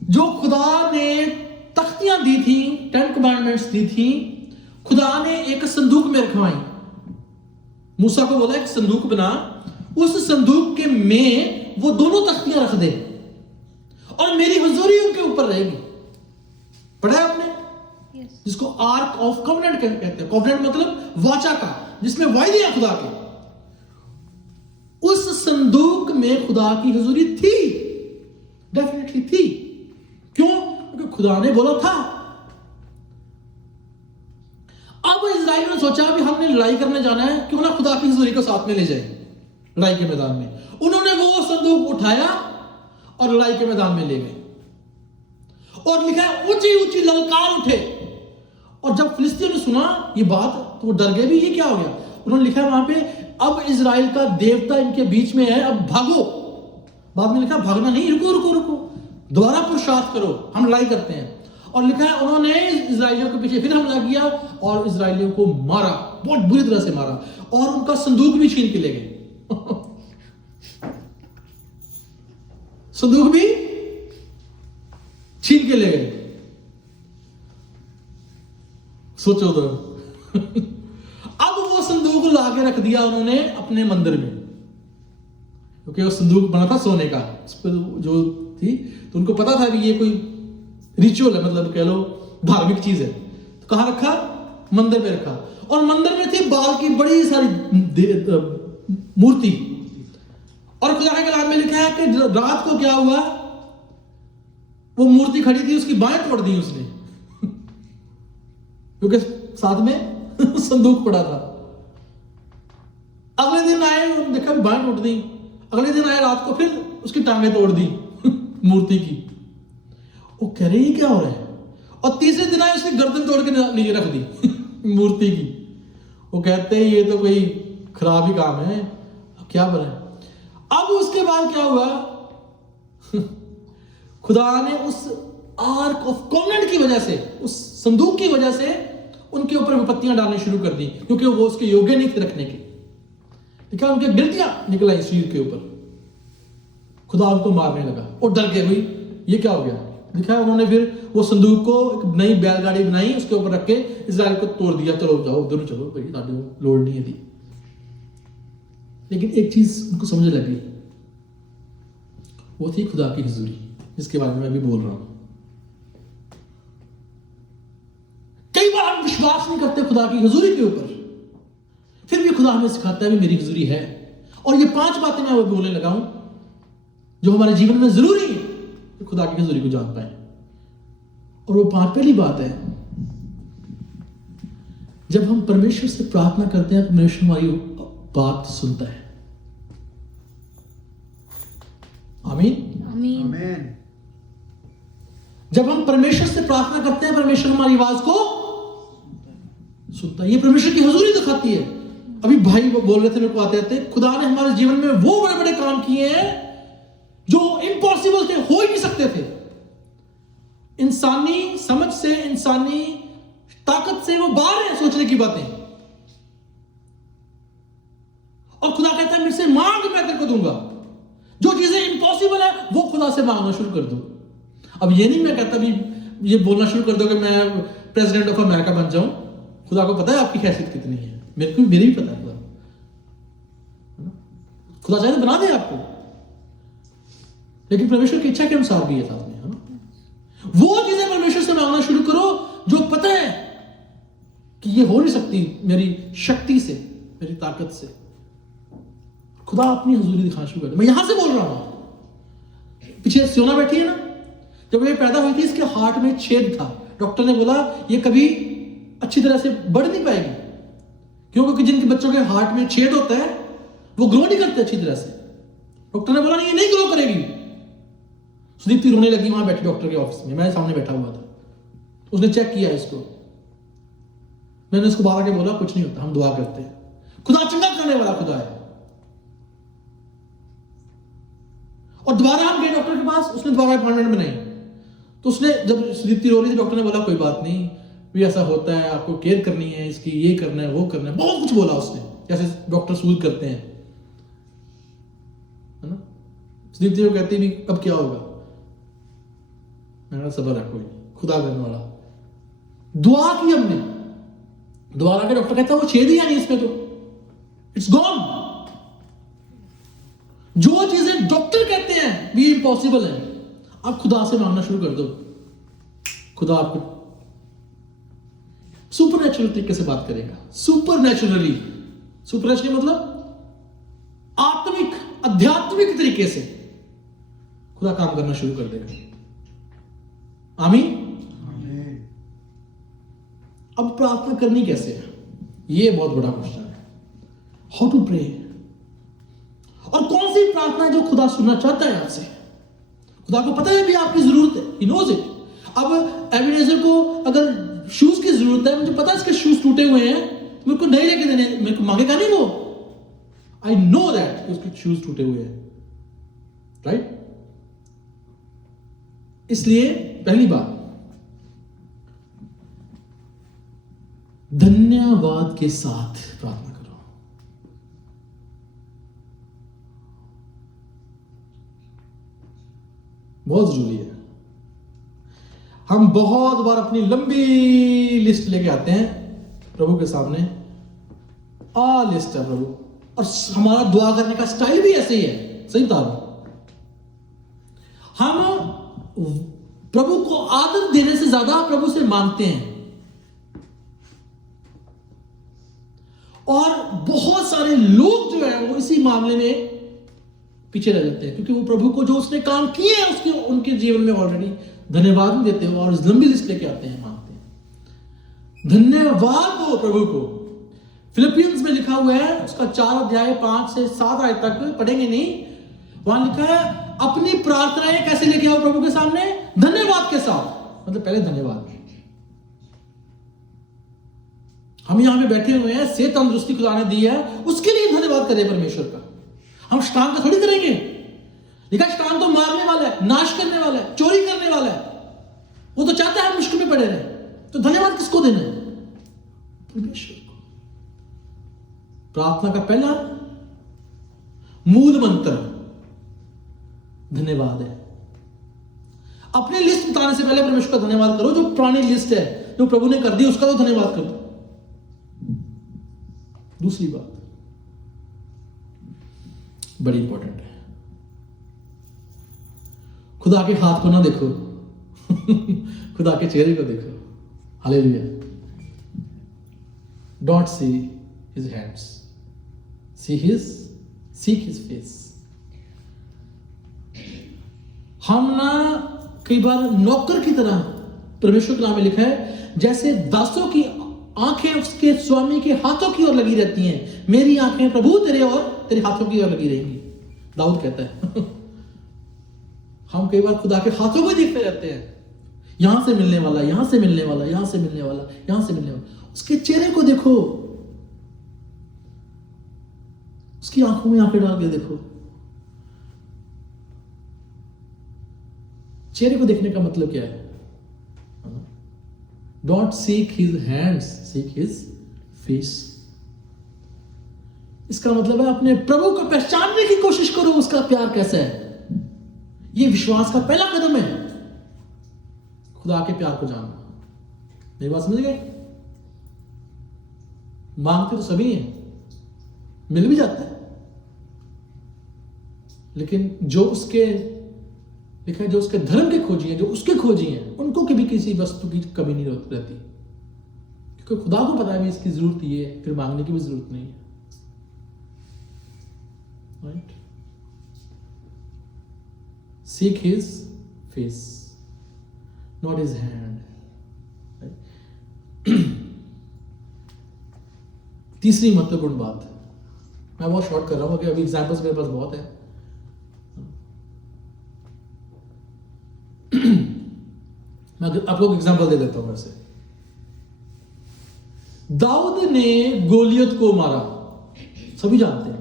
जो खुदा ने तख्तियां दी थी, 10 कमांडमेंट्स दी थी, खुदा ने एक संदूक में रखवाई। मूसा को बोला एक संदूक बना, उस संदूक के में वो दोनों तख्तियां रख दे और मेरी हुजूरी उनके ऊपर रहेगी। पढ़ा है आपने? Yes. जिसको आर्क ऑफ कॉवेनेंट कहते हैं। कॉवेनेंट मतलब वाचा का, जिसमें वायदे हैं खुदा के। उस संदूक में खुदा की हुजूरी थी, डेफिनेटली थी। क्यों? क्योंकि खुदा ने बोला था। अब इजराइल ने सोचा भी हमने लड़ाई करने जाना है, क्यों ना खुदा की हुजूरी को साथ में ले जाए लड़ाई के मैदान में। उन्होंने वो संदूक उठाया और लड़ाई के मैदान में ले गए। और लिखा है ऊंची ऊंची ललकार उठे। और जब फिलिस्तीनियों ने सुना ये बात तो वो डर गए भी, ये क्या हो गया। उन्होंने लिखा है वहां पे, अब इजराइल का देवता इनके बीच में है, अब भागो। बाद में लिखा भागना नहीं, रुको रुको रुको, दोबारा पुरुषार्थ करो, हम लड़ाई करते हैं। और लिखा है उन्होंने इजराइलियों के पीछे फिर हमला किया और इजराइलियों को मारा, बहुत बुरी तरह से मारा, और उनका संदूक भी छीन के ले गए। संदूक भी छीन के ले गए। सोचो तो। अब वो संदूक ला के रख दिया उन्होंने अपने मंदिर में, क्योंकि वो संदूक बना था सोने का, उस पर जो थी, तो उनको पता था कि ये कोई रिचुअल है, मतलब कह लो धार्मिक चीज है। तो कहां रखा? मंदिर में रखा। और मंदिर में थी बाल की बड़ी सारी मूर्ति। और खुदा के कलाम में लिखा है कि रात को क्या हुआ, वो मूर्ति खड़ी थी, उसकी बाहें तोड़ दी उसने, क्योंकि साथ में संदूक पड़ा था। अगले दिन आए, देखा बाहें टूट दी। अगले दिन आए रात को, फिर उसकी टांगें तोड़ दी मूर्ति की। वो कह रहे हैं क्या हो रहा है। और तीसरे दिन आए, उसकी गर्दन तोड़ के नीचे रख दी मूर्ति की। वो कहते हैं ये तो कोई खराब ही काम है, क्या बने। अब उसके बाद क्या हुआ, खुदा ने उस आर्क ऑफ कॉवेनेंट की वजह से, उस संदूक की वजह से उनके ऊपर विपत्तियां डालनी शुरू कर दी, क्योंकि वो उसके योग्य नहीं थे रखने के। देखा, उनके गिरतियां निकला इस चीज के ऊपर। खुदा उनको मारने लगा और डर गए, भाई ये क्या हो गया। देखा, उन्होंने फिर वो संदूक को एक नई बैलगाड़ी बनाई, उसके ऊपर रख के इजराइल को तोड़ दिया, चलो जाओ उधर चलो, भाई ताकि लोड नहीं है थी। लेकिन एक चीज उनको समझ लगी, वो थी खुदा की हुजूरी, जिसके बारे में मैं भी बोल रहा हूं। कई बार हम विश्वास नहीं करते खुदा की हुजूरी के ऊपर, फिर भी खुदा हमें सिखाता है भी मेरी हुजूरी है। और ये 5 बातें मैं वो बोलने लगा हूं जो हमारे जीवन में जरूरी है कि खुदा की हुजूरी को जान पाए। और वो 5, पहली बात है, जब हम परमेश्वर से प्रार्थना करते हैं, परमेश्वर हमारी बात सुनता है। आमीन आमीन। जब हम परमेश्वर से प्रार्थना करते हैं, परमेश्वर हमारी आवाज को सुनता है। ये परमेश्वर की हुजूरी दिखाती है। अभी भाई बोल रहे थे मेरे को आते आते, खुदा ने हमारे जीवन में वो बड़े बड़े काम किए हैं जो इम्पॉसिबल थे, हो ही नहीं सकते थे। इंसानी समझ से, इंसानी ताकत से वो बाहर है सोचने की बातें। और खुदा कहता है मुझसे मांग, मैं तेरे को दूंगा। जो चीजें इम्पॉसिबल है वो खुदा से मांगना शुरू कर दो। अब ये नहीं मैं कहता भी ये बोलना शुरू कर दो कि मैं प्रेसिडेंट ऑफ अमेरिका बन जाऊं। खुदा को पता है आपकी हैसियत कितनी है, मेरे भी पता है। खुदा चाहे तो बना दे आपको, लेकिन परमेश्वर की इच्छा के अनुसार भी है साथ में, है ना। वो चीजें परमेश्वर से मांगना शुरू करो जो पता है कि ये हो नहीं सकती मेरी शक्ति से, मेरी ताकत से। खुदा अपनी हजूरी दिखाना शुरू कर दे। मैं यहां से बोल रहा हूं, पीछे सियोना बैठी है ना, जब ये पैदा हुई थी इसके हार्ट में छेद था। डॉक्टर ने बोला ये कभी अच्छी तरह से बढ़ नहीं पाएगी, क्योंकि जिनके बच्चों के हार्ट में छेद होता है वो ग्रो नहीं करते अच्छी तरह से। डॉक्टर ने बोला नहीं, ये नहीं ग्रो करेगी। सुदीप्ति रोने लगी वहां बैठी डॉक्टर के ऑफिस में, मैं सामने बैठा हुआ था। उसने चेक किया इसको, मैंने उसको बाहर आके बोला कुछ नहीं होता, हम दुआ करते हैं। खुदा चंगा करने वाला खुदा है। और दोबारा हम गए डॉक्टर के पास, उसने दोबारा अपॉइंटमेंट बनाई। तो उसने जब सुदीप्ति रो रही थी, डॉक्टर ने बोला कोई बात नहीं, भी ऐसा होता है, आपको केयर करनी है इसकी, ये करना है वो करना है, बहुत कुछ बोला उसने, जैसे डॉक्टर सूद करते हैं, है ना। सुदीप्ति को कहती भी अब क्या होगा, मैंने सबर है, कोई खुदा करने वाला। दुआ की हमने, दोबारा के डॉक्टर कहता है वो छेद ही नहीं इसमें, तो इट्स गॉन। जो चीजें डॉक्टर कहते हैं भी इम्पॉसिबल है, आप खुदा से मांगना शुरू कर दो। खुदा आपको सुपर नेचुरल तरीके से बात करेगा। सुपर नेचुरली मतलब आत्मिक, आध्यात्मिक तरीके से खुदा काम करना शुरू कर देगा। आमीन। अब प्रार्थना करनी कैसे है, यह बहुत बड़ा क्वेश्चन है। हाउ टू प्रे, और कौन सी प्रार्थना है जो खुदा सुनना चाहता है आपसे। खुदा को पता है भी आपकी जरूरत है, ही नोज इट। अब एबेनेजर को अगर शूज की जरूरत है, मुझे पता है इसके शूज टूटे हुए हैं, मेरे को नहीं लेके देने, मेरे को मांगेगा नहीं वो। आई नो दैट उसके शूज टूटे हुए हैं, राइट। इसलिए पहली बात, धन्यवाद के साथ प्रार्थना करो। बहुत जरूरी है। हम बहुत बार अपनी लंबी लिस्ट लेके आते हैं प्रभु के सामने, लिस्ट है प्रभु, और हमारा दुआ करने का स्टाइल भी ऐसे ही है। सही बता रहा हूं, हम प्रभु को आदत देने से ज्यादा प्रभु से मांगते हैं। और बहुत सारे लोग जो है वो इसी मामले में पीछे रह जाते हैं, क्योंकि वो प्रभु को जो उसने काम किए हैं उसके उनके जीवन में ऑलरेडी धन्यवाद नहीं देते हो, और इस लंबी लिस्ट लेके आते हैं, मांगते हैं। धन्यवाद दो प्रभु को। फिलिपियंस में लिखा हुआ है, उसका 4 अध्याय 5 से 7 आयत तक पढ़ेंगे नहीं, वहां लिखा है अपनी प्रार्थनाएं कैसे लेके आओ प्रभु के सामने, धन्यवाद के साथ। मतलब पहले धन्यवाद। हम यहां पे बैठे हुए हैं, सेहत तंदुरुस्ती खुदा ने दी है, उसके लिए धन्यवाद करें परमेश्वर का। हम शैतान का थोड़ी करेंगे। लिखा शैतान तो मारने वाला है, नाश करने वाला है, चोरी करने वाला है, वो तो चाहता है मुश्किल में पड़े रहे। तो धन्यवाद किसको देना है, परमेश्वर को। प्रार्थना का पहला मूल मंत्र धन्यवाद है। अपनी लिस्ट बताने से पहले परमेश्वर का धन्यवाद करो। जो पुरानी लिस्ट है जो प्रभु ने कर दी, उसका तो धन्यवाद करो। दूसरी बात बड़ी इंपॉर्टेंट है, खुदा के हाथ को ना देखो खुदा के चेहरे को देखो। Hallelujah. Don't see his hands, seek his face. हम ना कई बार नौकर की तरह, परमेश्वर के नाम में लिखा है, जैसे दासों की आंखें उसके स्वामी के हाथों की ओर लगी रहती हैं, मेरी आंखें प्रभु तेरे और तेरे हाथों की ओर लगी रहेंगी, दाऊद कहता है हम कई बार खुदा के हाथों को देखते रहते हैं, यहां से मिलने वाला, यहां से मिलने वाला, यहां से मिलने वाला, यहां से मिलने वाला। उसके चेहरे को देखो, उसकी आंखों में आंखें डाल के देखो। चेहरे को देखने का मतलब क्या है? Don't seek his hands, seek his face. इसका मतलब है अपने प्रभु को पहचानने की कोशिश करो, उसका प्यार कैसा है। यह विश्वास का पहला कदम है, खुदा के प्यार को जानना। मेरी बात समझ गए? मांगते तो सभी हैं, मिल भी जाता है, लेकिन जो उसके लिखा है, जो उसके धर्म के खोजी हैं, जो उसके खोजी हैं, उनको कभी किसी वस्तु की कमी नहीं रहती, क्योंकि खुदा को पता है भी इसकी जरूरत ये है, फिर मांगने की भी जरूरत नहीं है। Right? Seek his face, not his hand. तीसरी महत्वपूर्ण बात, मैं बहुत शॉर्ट कर रहा हूं क्योंकि अभी एग्जांपल्स मेरे पास बहुत है। मैं आपको एग्जांपल दे देता हूं वैसे। दाऊद ने गोलियत को मारा, सभी जानते हैं,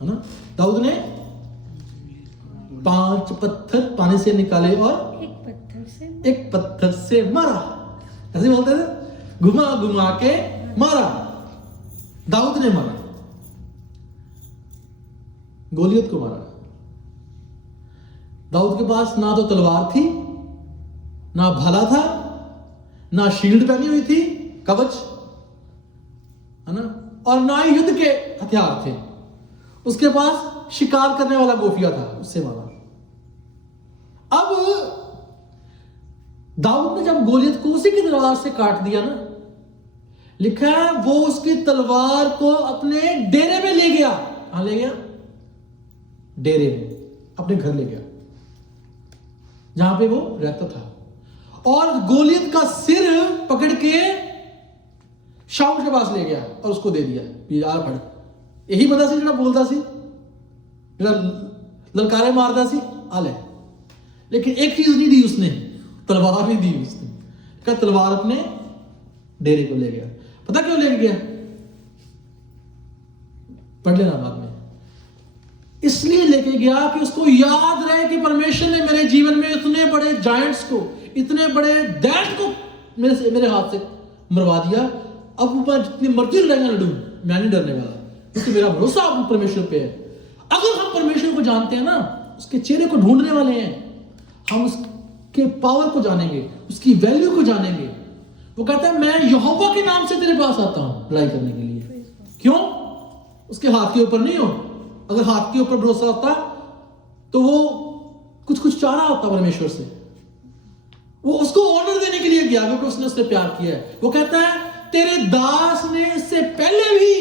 है ना? दाऊद ने 5 पत्थर पानी से निकाले और एक पत्थर से मारा। ऐसे बोलते थे, घुमा घुमा के मारा। दाऊद ने मारा, गोलियत को मारा। दाऊद के पास ना तो तलवार थी, ना भाला था, ना शील्ड पहनी हुई थी, कवच, है ना, और ना ही युद्ध के हथियार थे। उसके पास शिकार करने वाला गोफिया था, उससे मारा। अब दाऊद ने जब गोलियत को उसी की तलवार से काट दिया ना, लिखा है वो उसकी तलवार को अपने डेरे में ले गया। कहां ले गया? डेरे में, अपने घर ले गया जहां पे वो रहता था, और गोलियत का सिर पकड़ के शाऊल के पास ले गया और उसको दे दिया, यार पढ़। यही बंदा सी जो बोलता सी, जो ललकारे मारता सी, आले। लेकिन एक चीज नहीं दी उसने, तलवार नहीं दी उसने। क्या? तलवार अपने डेरे को ले गया। पता क्यों ले गया? पढ़ लेना बाद में। इसलिए लेके गया कि उसको याद रहे कि परमेश्वर ने मेरे जीवन में इतने बड़े जायंट्स को, इतने बड़े दैट को मेरे हाथ से मरवा दिया। अब मैं जितनी मर्जी लड़ाइयां लड़ूं, मैं नहीं डरने वाला, क्योंकि मेरा भरोसा परमेश्वर पे है। अगर हम परमेश्वर को जानते हैं ना, उसके चेहरे को ढूंढने वाले हैं, हम उसके पावर को जानेंगे, उसकी वैल्यू को जानेंगे। वो कहता है मैं यहोवा के नाम से तेरे पास आता हूं लड़ाई करने के लिए। क्यों? उसके हाथ के ऊपर नहीं हो। अगर हाथ के ऊपर भरोसा होता तो वो कुछ चाह रहा होता परमेश्वर से। वो उसको ऑर्डर देने के लिए गया क्योंकि उसने उससे प्यार किया है। वो कहता है तेरे दास ने इससे पहले भी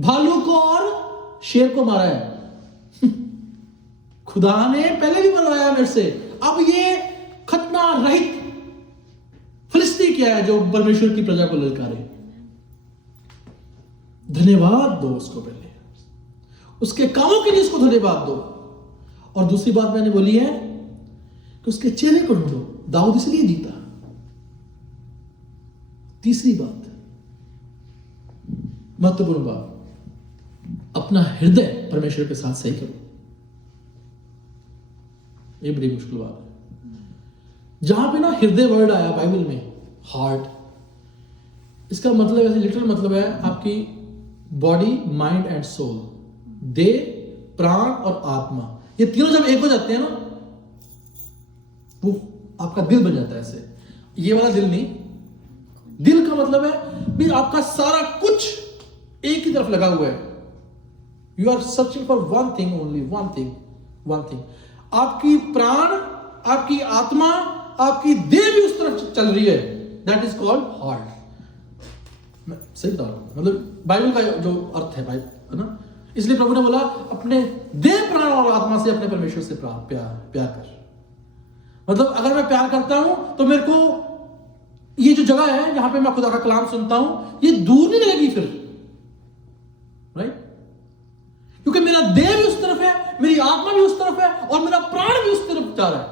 भालू को और शेर को मारा है। खुदा ने पहले भी मरवाया मेरे से। अब ये खतना रहित फिलिस्ती क्या है जो परमेश्वर की प्रजा को ललकारे? धन्यवाद दो उसको, पहले उसके कामों के लिए उसको धन्यवाद दो। और दूसरी बात मैंने बोली है कि उसके चेहरे को ढूंढो। दाऊद इसलिए जीता। तीसरी बात, महत्वपूर्ण बात, अपना हृदय परमेश्वर के साथ सही करो। ये बड़ी मुश्किल बात है। जहां पे ना हृदय वर्ड आया बाइबल में, हार्ट, इसका मतलब ऐसे लिटरल मतलब है आपकी बॉडी, माइंड एंड सोल, देह, प्राण और आत्मा। ये तीनों जब एक हो जाते हैं ना, वो आपका दिल बन जाता है। ऐसे ये वाला दिल नहीं, दिल का मतलब है भी आपका सारा कुछ एक ही तरफ लगा हुआ है। You are searching for one thing only, one thing. आपकी प्राण, आपकी आत्मा, आपकी देह भी उस तरफ चल रही है। That is called heart. मैं सही बता रहा हूं, मतलब बाइबल का जो अर्थ है है ना। इसलिए प्रभु ने बोला अपने देह, प्राण और आत्मा से अपने परमेश्वर से प्यार कर। मतलब अगर मैं प्यार करता हूं तो मेरे को ये जो जगह है जहां पे मैं खुदा का कलाम सुनता हूं, ये दूर नहीं लगेगी फिर, राइट? क्योंकि मेरा देह भी उस तरफ है, मेरी आत्मा भी उस तरफ है और मेरा प्राण भी उस तरफ जा रहा है।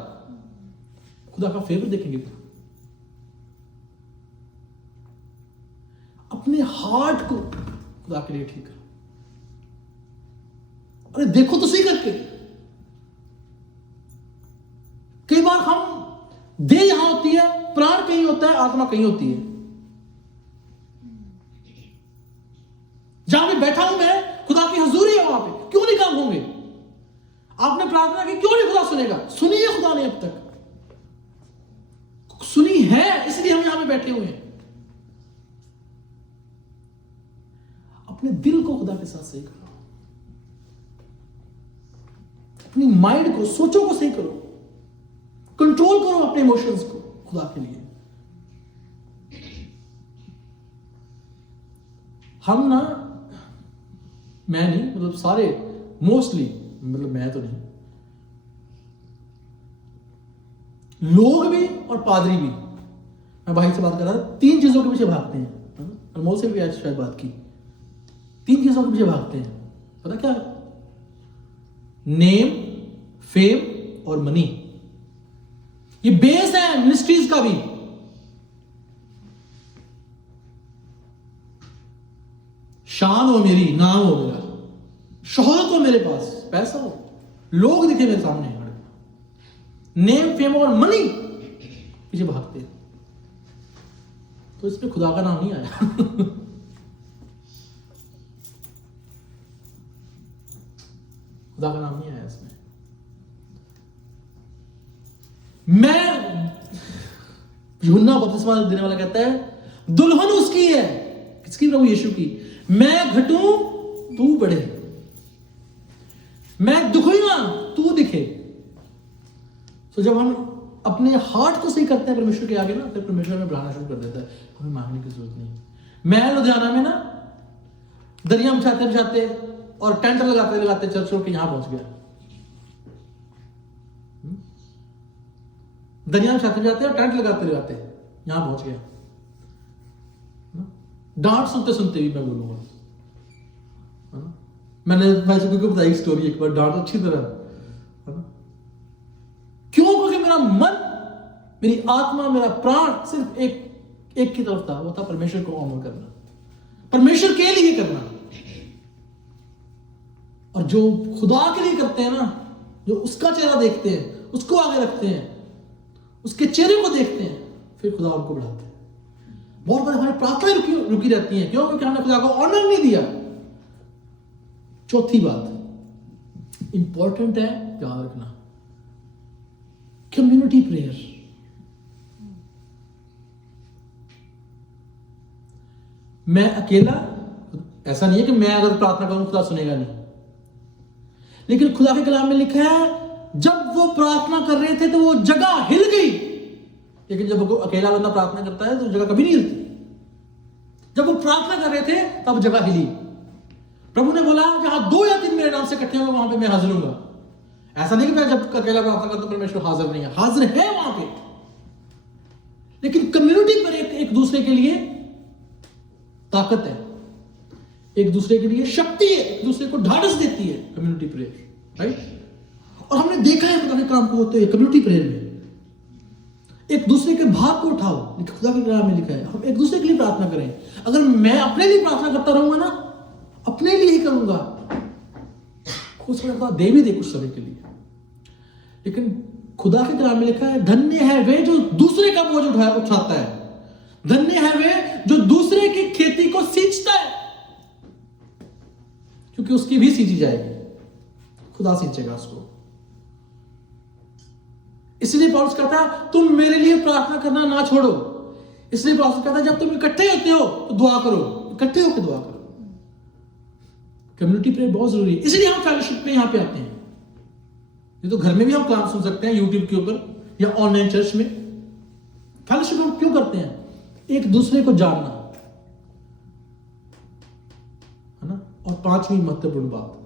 खुदा का फेवर देखेंगे। अपने हार्ट को खुदा के लिए ठीक कर। अरे देखो तो सही करके। कई बार हम देह यहां होती है, प्राण कहीं होता है, आत्मा कहीं होती है। जहां भी बैठा हूं मैं, खुदा की हजूरी है वहां पे, क्यों नहीं काम होंगे? आपने प्रार्थना की, क्यों नहीं खुदा सुनेगा? सुनी है खुदा ने अब तक, सुनी है, इसलिए हम यहां पे बैठे हुए हैं। अपने दिल को खुदा के साथ सही करो, अपनी माइंड को, सोचों को सही करो, कंट्रोल करो अपने इमोशंस को खुदा के लिए। हम ना, मैं नहीं, मतलब सारे, मोस्टली, मतलब मैं तो नहीं, लोग भी और पादरी भी, मैं भाई से बात कर रहा था, 3 चीजों के पीछे भागते हैं। अनमोल से भी आज शायद बात की, 3 चीजों के पीछे भागते हैं, पता क्या? नेम, फेम और मनी। ये बेस है मिनिस्ट्रीज का भी। शान हो मेरी, नाम हो मेरा, शोहरत हो मेरे पास, पैसा हो, लोग दिखे मेरे सामने, नेम, फेम और मनी पीछे भागते हैं, तो इसमें खुदा का नाम नहीं आया। खुदा का नाम नहीं आया इसमें। मैं, यूहन्ना बपतिस्मा देने वाला कहता है, दुल्हन उसकी है, किसकी? प्रभु यीशु की। मैं घटूं तू बढ़े, मैं दुखिया तू दिखे। तो जब हम अपने हार्ट को सही करते हैं परमेश्वर के आगे ना, फिर परमेश्वर में बढ़ाना शुरू कर देता है, हमें मांगने की जरूरत नहीं। मैं लुधियाना में ना दरिया बिछाते बिछाते और टेंट लगाते लगाते चर्च छोड़ के यहां पहुंच गया। दरिया बिछाते बिछाते और टेंट लगाते लगाते यहां पहुंच गया। डांट सुनते सुनते भी मैं बोलूंगा, मैंने वैसे को बताई स्टोरी एक बार, डांट अच्छी तरह, है ना? क्यों? क्योंकि मेरा मन, मेरी आत्मा, मेरा प्राण सिर्फ एक की तरफ था, वो था परमेश्वर को ऑनर करना, परमेश्वर के लिए करना। और जो खुदा के लिए करते हैं ना, जो उसका चेहरा देखते हैं, उसको आगे रखते हैं, उसके चेहरे को देखते हैं, फिर खुदा उनको बढ़ाते हैं। बहुत बार हमारी प्रार्थनाएं रुकी रहती हैं, क्यों? क्योंकि हमने खुदा को ऑनर नहीं दिया। चौथी बात इंपॉर्टेंट है, याद रखना, कम्युनिटी प्रेयर। मैं अकेला, ऐसा नहीं है कि मैं अगर प्रार्थना करूं खुदा सुनेगा नहीं, लेकिन खुदा के कलाम में लिखा है जब वो प्रार्थना कर रहे थे तो वो जगह हिल गई। लेकिन जब वो अकेला बंदा प्रार्थना करता है तो जगह कभी नहीं हिलती। जब वो प्रार्थना कर रहे थे तब जगह हिली। प्रभु ने बोला जहां 2 या 3 मेरे नाम से इकट्ठे होंगे वहां पे मैं हाजिर हूंगा। ऐसा नहीं कि मैं जब अकेला प्रार्थना करता हूं परमेश्वर हाजिर नहीं है, हाजिर है वहां पे। लेकिन कम्युनिटी पर एक दूसरे के लिए ताकत है, एक दूसरे के लिए शक्ति है, एक दूसरे को ढाढ़स देती है कम्युनिटी प्रेयर, राइट? और हमने देखा है खुदा के काम को होते हुए कम्युनिटी प्रेयर में। एक दूसरे के भाव को उठाओ, खुदा के कलाम में लिखा है हम एक दूसरे के लिए प्रार्थना करें। अगर मैं अपने लिए प्रार्थना करता रहूंगा ना, अपने लिए ही करूंगा, खुद से खुदा दे भी दे कुछ समय के लिए, लेकिन खुदा के कलाम में लिखा है धन्य है वे जो दूसरे का बोझ उठाता है, धन्य है वे जो दूसरे की खेती को सींचता है, क्योंकि उसकी भी सींची जाएगी, खुदा सींचेगा उसको। इसलिए पौलुस कहता है तुम मेरे लिए प्रार्थना करना ना छोड़ो। इसलिए पौलुस कहता है जब तुम इकट्ठे होते हो तो दुआ करो, इकट्ठे होकर दुआ करो। कम्युनिटी प्रेयर बहुत जरूरी है, इसलिए हम फेलोशिप में यहां पे आते हैं। ये तो घर में भी हम काम सुन सकते हैं यूट्यूब के ऊपर या ऑनलाइन चर्च में। फेलोशिप हम क्यों करते हैं? एक दूसरे को जानना, है ना। और 5वीं महत्वपूर्ण बात,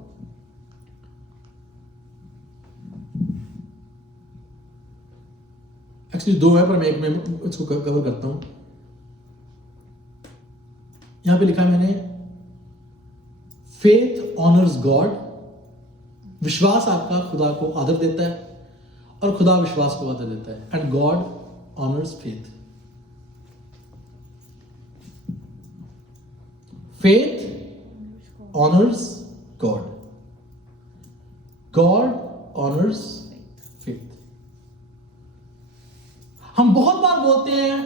एक्चुअली 2 है पर मैं एक में इसको कवर करता हूं। यहां पे लिखा है मैंने, फेथ ऑनर्स गॉड, विश्वास आपका खुदा को आदर देता है और खुदा विश्वास को आदर देता है, and God honours faith. Faith honours God, God honours faith. हम बहुत बार बोलते हैं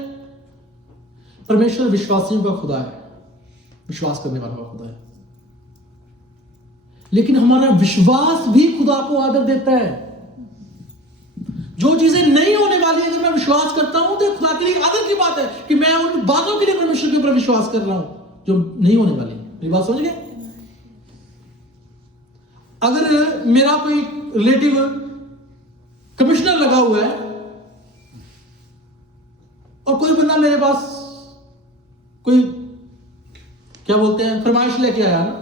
परमेश्वर विश्वासियों का खुदा है, विश्वास करने वालों का खुदा है, लेकिन हमारा विश्वास भी खुदा को आदर देता है। जो चीजें नहीं होने वाली अगर मैं विश्वास करता हूं तो खुदा के लिए आदर की बात है कि मैं उन बातों के लिए परमेश्वर के ऊपर विश्वास कर रहा हूं जो नहीं होने वाली। मेरी बात समझ गए? अगर मेरा कोई रिलेटिव कमिश्नर लगा हुआ है और कोई बंदा मेरे पास कोई क्या बोलते हैं फरमाइश लेके आया ना,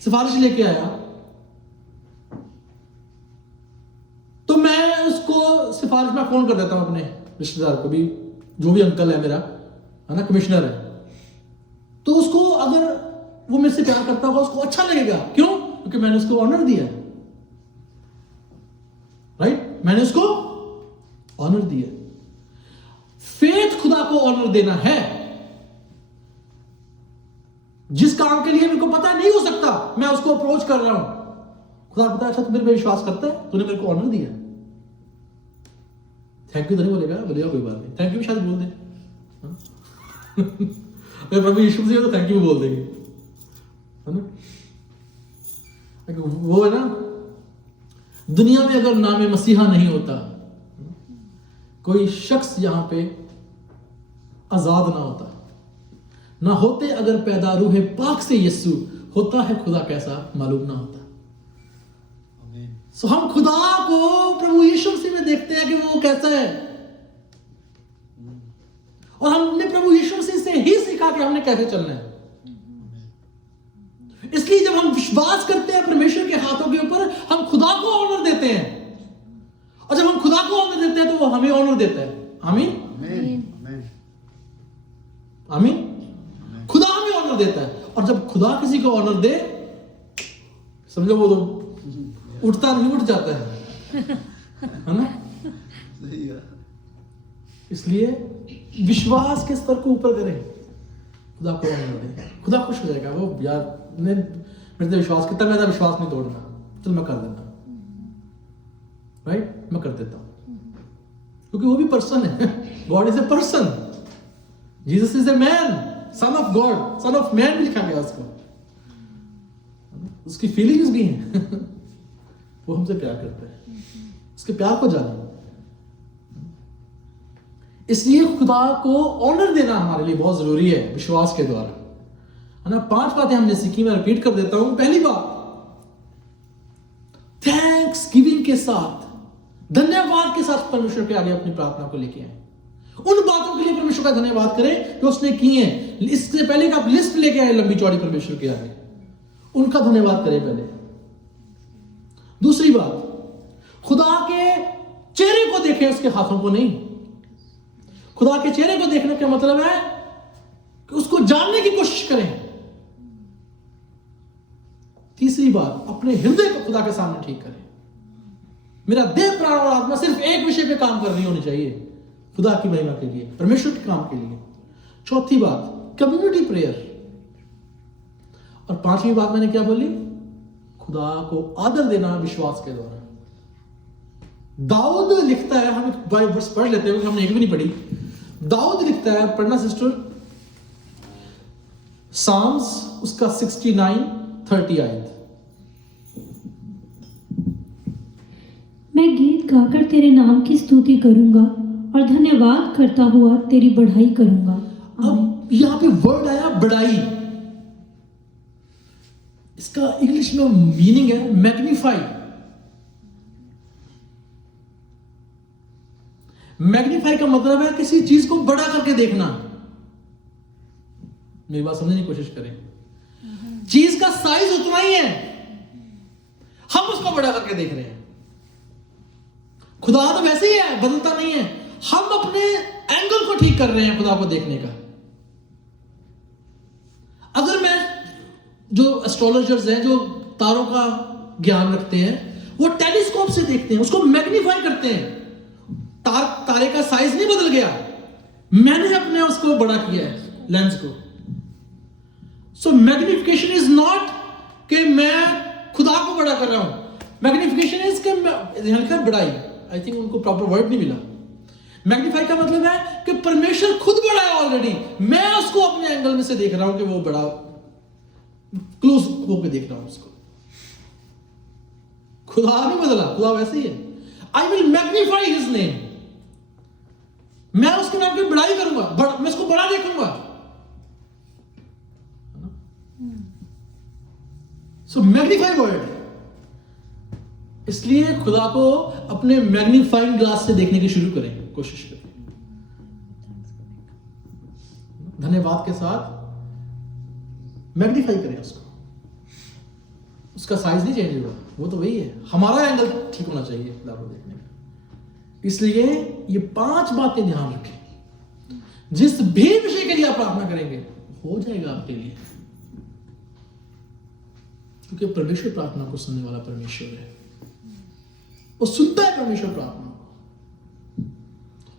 सिफारिश लेके आया, तो मैं उसको सिफारिश में फोन कर देता हूं अपने रिश्तेदार को भी, जो भी अंकल है मेरा, है ना, कमिश्नर है, तो उसको अगर वो मेरे से प्यार करता होगा उसको अच्छा लगेगा। क्यों? क्योंकि मैंने उसको ऑनर दिया, राइट? मैंने उसको ऑनर दिया। फेथ खुदा को ऑनर देना है। जिस काम के लिए मेरे को पता नहीं हो सकता, मैं उसको अप्रोच कर रहा हूं, खुदा पता है अच्छा तू मेरे पे विश्वास करता है, तूने मेरे को ऑनर दिया, थैंक यू तो नहीं बोलेगा कोई बात नहीं, थैंक यू भी शायद बोल दे, अगर प्रभु यीशु मसीह तो थैंक यू भी बोल देंगे, है ना? वो है ना, दुनिया में अगर नाम मसीहा नहीं होता, कोई शख्स यहां पे आजाद ना होता, ना होते अगर पैदा रूहे पाक से यीशु, होता है खुदा कैसा मालूम ना होता। सो हम खुदा को प्रभु यीशु मसीह में देखते हैं कि वो कैसा है, और हमने प्रभु यीशु मसीह से ही सीखा कि हमने कैसे चलना है। इसलिए जब हम विश्वास करते हैं परमेश्वर के हाथों के ऊपर, हम खुदा को ऑनर देते हैं, और जब हम खुदा को ऑनर देते हैं तो वो हमें ऑनर देता है। आमीन आमीन। खुदा हमें ऑनर देता है, और जब खुदा किसी को ऑनर दे, समझो वो तो उठता नहीं, उठ जाता है ना? इसलिए विश्वास के स्तर को ऊपर करें, खुदा को ऑनर दें, खुदा खुश हो जाएगा। वो यार मेरे पे विश्वास कितना, मेरा विश्वास नहीं तोड़ना, चल मैं कर देता हूं, राइट? मैं कर देता हूं, क्योंकि वो भी पर्सन है। God is a person, Jesus is a man, son of God, son of man भी लिखा गया उसको, उसकी फीलिंग्स भी हैं। वो हमसे प्यार करता है, उसके प्यार को जाने। इसलिए खुदा को ऑनर देना हमारे लिए बहुत जरूरी है विश्वास के द्वारा, है ना? 5 बातें हमने सीखी, मैं रिपीट कर देता हूं। पहली बात, थैंक्स गिविंग के साथ, धन्यवाद के साथ परमेश्वर के आगे अपनी प्रार्थना को लेके आए। उन बातों के लिए परमेश्वर का धन्यवाद करें जो उसने की है। इससे पहले कि आप लिस्ट लेके आए लंबी चौड़ी परमेश्वर के आगे, उनका धन्यवाद करें पहले। दूसरी बात, खुदा के चेहरे को देखें, उसके हाथों को नहीं। खुदा के चेहरे को देखने का मतलब है कि उसको जानने की कोशिश करें। तीसरी बात, अपने हृदय को खुदा के सामने ठीक करें। मेरा देह, प्राण और आत्मा सिर्फ एक विषय पे काम कर रही होनी चाहिए, खुदा की महिमा के लिए, परमेश्वर के काम के लिए। चौथी बात, कम्युनिटी प्रेयर। और 5वीं बात मैंने क्या बोली? खुदा को आदर देना विश्वास के द्वारा। दाऊद लिखता है, हम वर्स पढ़ लेते हैं, हमने एक भी नहीं पढ़ी। दाऊद लिखता है, पढ़ना सिस्टर, साम्स उसका 69:30 आयत। मैं गीत गाकर तेरे नाम की स्तुति करूंगा और धन्यवाद करता हुआ तेरी बढ़ाई करूंगा। अब यहां पे वर्ड आया बढ़ाई, इसका इंग्लिश में मीनिंग है मैग्नीफाई। मैग्नीफाई का मतलब है किसी चीज को बड़ा करके देखना। मेरी बात समझने की कोशिश करें, चीज का साइज उतना ही है, हम उसको बड़ा करके देख रहे हैं। खुदा तो वैसे ही है, बदलता नहीं है, हम अपने एंगल को ठीक कर रहे हैं खुदा को देखने का। अगर मैं, जो एस्ट्रोलॉजर्स हैं, जो तारों का ज्ञान रखते हैं, वो टेलीस्कोप से देखते हैं, उसको मैग्नीफाई करते हैं। तारे का साइज नहीं बदल गया, मैंने अपने उसको बड़ा किया है, लेंस को। सो मैग्निफिकेशन इज नॉट कि मैं खुदा को बड़ा कर रहा हूं, मैग्निफिकेशन इज कि बढ़ाई, आई थिंक उनको प्रॉपर वर्ड नहीं मिला। मैग्नीफाई का मतलब है कि परमेश्वर खुद बड़ा है ऑलरेडी, मैं उसको अपने एंगल में से देख रहा हूं कि वो बड़ा, क्लोज होकर देख रहा हूं उसको। खुदा नहीं बदला, खुदा वैसे ही है। I will magnify his name, मैं उसके नाम की बड़ाई करूंगा, मैं उसको बड़ा देखूंगा। सो मैग्नीफाई वर्ड, इसलिए खुदा को अपने मैग्नीफाइंग ग्लास से देखने की शुरू करें, कोशिश करें। धन्यवाद के साथ मैग्नीफाई करें उसको। उसका साइज नहीं चेंज होगा, वो तो वही है। हमारा एंगल ठीक होना चाहिए खुदा को देखने का। इसलिए ये 5 बातें ध्यान रखें। जिस भी विषय के लिए आप प्रार्थना करेंगे हो जाएगा आपके लिए, क्योंकि परमेश्वर प्रार्थना को सुनने वाला परमेश्वर है। वो सुनता है परमेश्वर प्रार्थना को,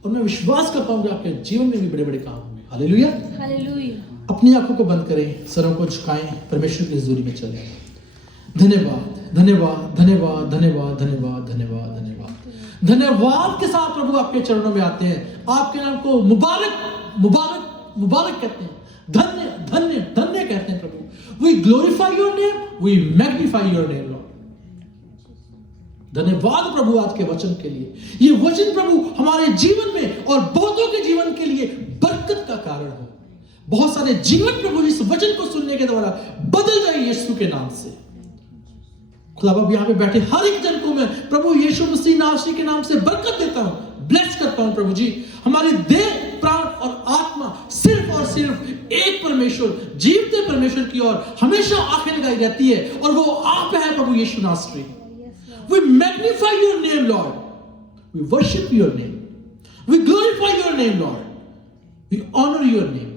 और मैं विश्वास करता हूं कि आपके जीवन में भी बड़े बड़े काम होंगे। Hallelujah, hallelujah. अपनी आंखों को बंद करें, सरों को झुकाएं, परमेश्वर की हुजूरी में चले। धन्यवाद धन्यवाद धन्यवाद धन्यवाद धन्यवाद धन्यवाद धन्यवाद धन्यवाद के साथ प्रभु आपके चरणों में आते हैं। आपके नाम को मुबारक मुबारक मुबारक कहते हैं, धन्य धन्य धन्य कहते हैं प्रभु। We glorify your name, we magnify your name Lord. धन्यवाद प्रभु आज के वचन के लिए। ये वचन प्रभु हमारे जीवन में और बहुतों के जीवन के लिए बरकत का कारण हो। बहुत सारे जीवन प्रभु इस वचन को सुनने के द्वारा बदल जाए यीशु के नाम से। खुदा बाप यहाँ पे बैठे हर एक जन को मैं प्रभु यीशु मसीह नासरी के नाम से बरकत देता हूं, ब्लेस करता हूं प्रभु जी। हमारी देह प्राण और आत्मा सिर्फ और सिर्फ एक परमेश्वर, जीवते परमेश्वर की ओर हमेशा आंखें लगाई रहती है, और वो आप है प्रभु यीशु नासरी। We magnify your name, Lord. We worship your name. We glorify your name, Lord. We honor your name.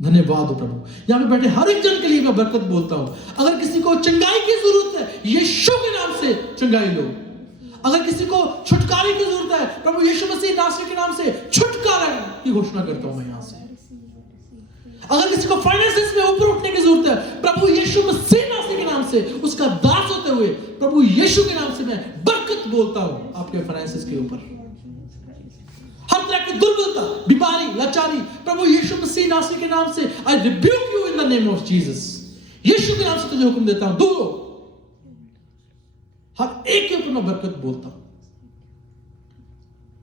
धन्यवाद हो प्रभु। यहां पे बैठे हर एक जन के लिए मैं बरकत बोलता हूं। अगर किसी को चंगाई की जरूरत है, यीशु के नाम से चंगाई लो। अगर किसी को छुटकारे की जरूरत है, प्रभु यीशु मसीह नासरी के नाम से छुटकारा की घोषणा करता हूं मैं यहां से। अगर किसी को फाइनेंसेस में ऊपर उठने की जरूरत है, प्रभु यीशु मसीह नासरी के नाम से उसका दास होते हुए प्रभु यीशु के नाम से मैं बरकत बोलता हूं आपके फाइनेंसेस के ऊपर। हर तरह की दुर्बलता, बीमारी, लाचारी, प्रभु यीशु मसीह नासरी के नाम से I rebuke you in the name of Jesus. यीशु के नाम से तुझे हुक्म देता हूं, दो हर एक के ऊपर मैं बरकत बोलता हूं।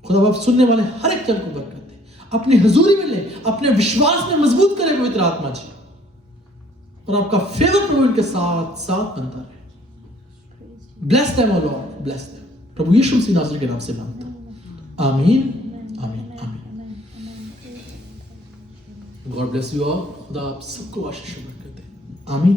खुदा बाप सुनने वाले हर एक जन को बरकत दे, अपनी हुजूरी में ले, अपने विश्वास में मजबूत करे पवित्र आत्मा जी, और आपका फेवर प्रभु इनके साथ साथ बनता रहे। ब्लेस देम ओ लॉर्ड, ब्लेस देम। प्रभु यीशु मसीह नासरी के नाम से मांगता हूं, आमीन आमीन आमीन। God bless you all. खुदा आप सबको आशीष बरकत दे, आमीन।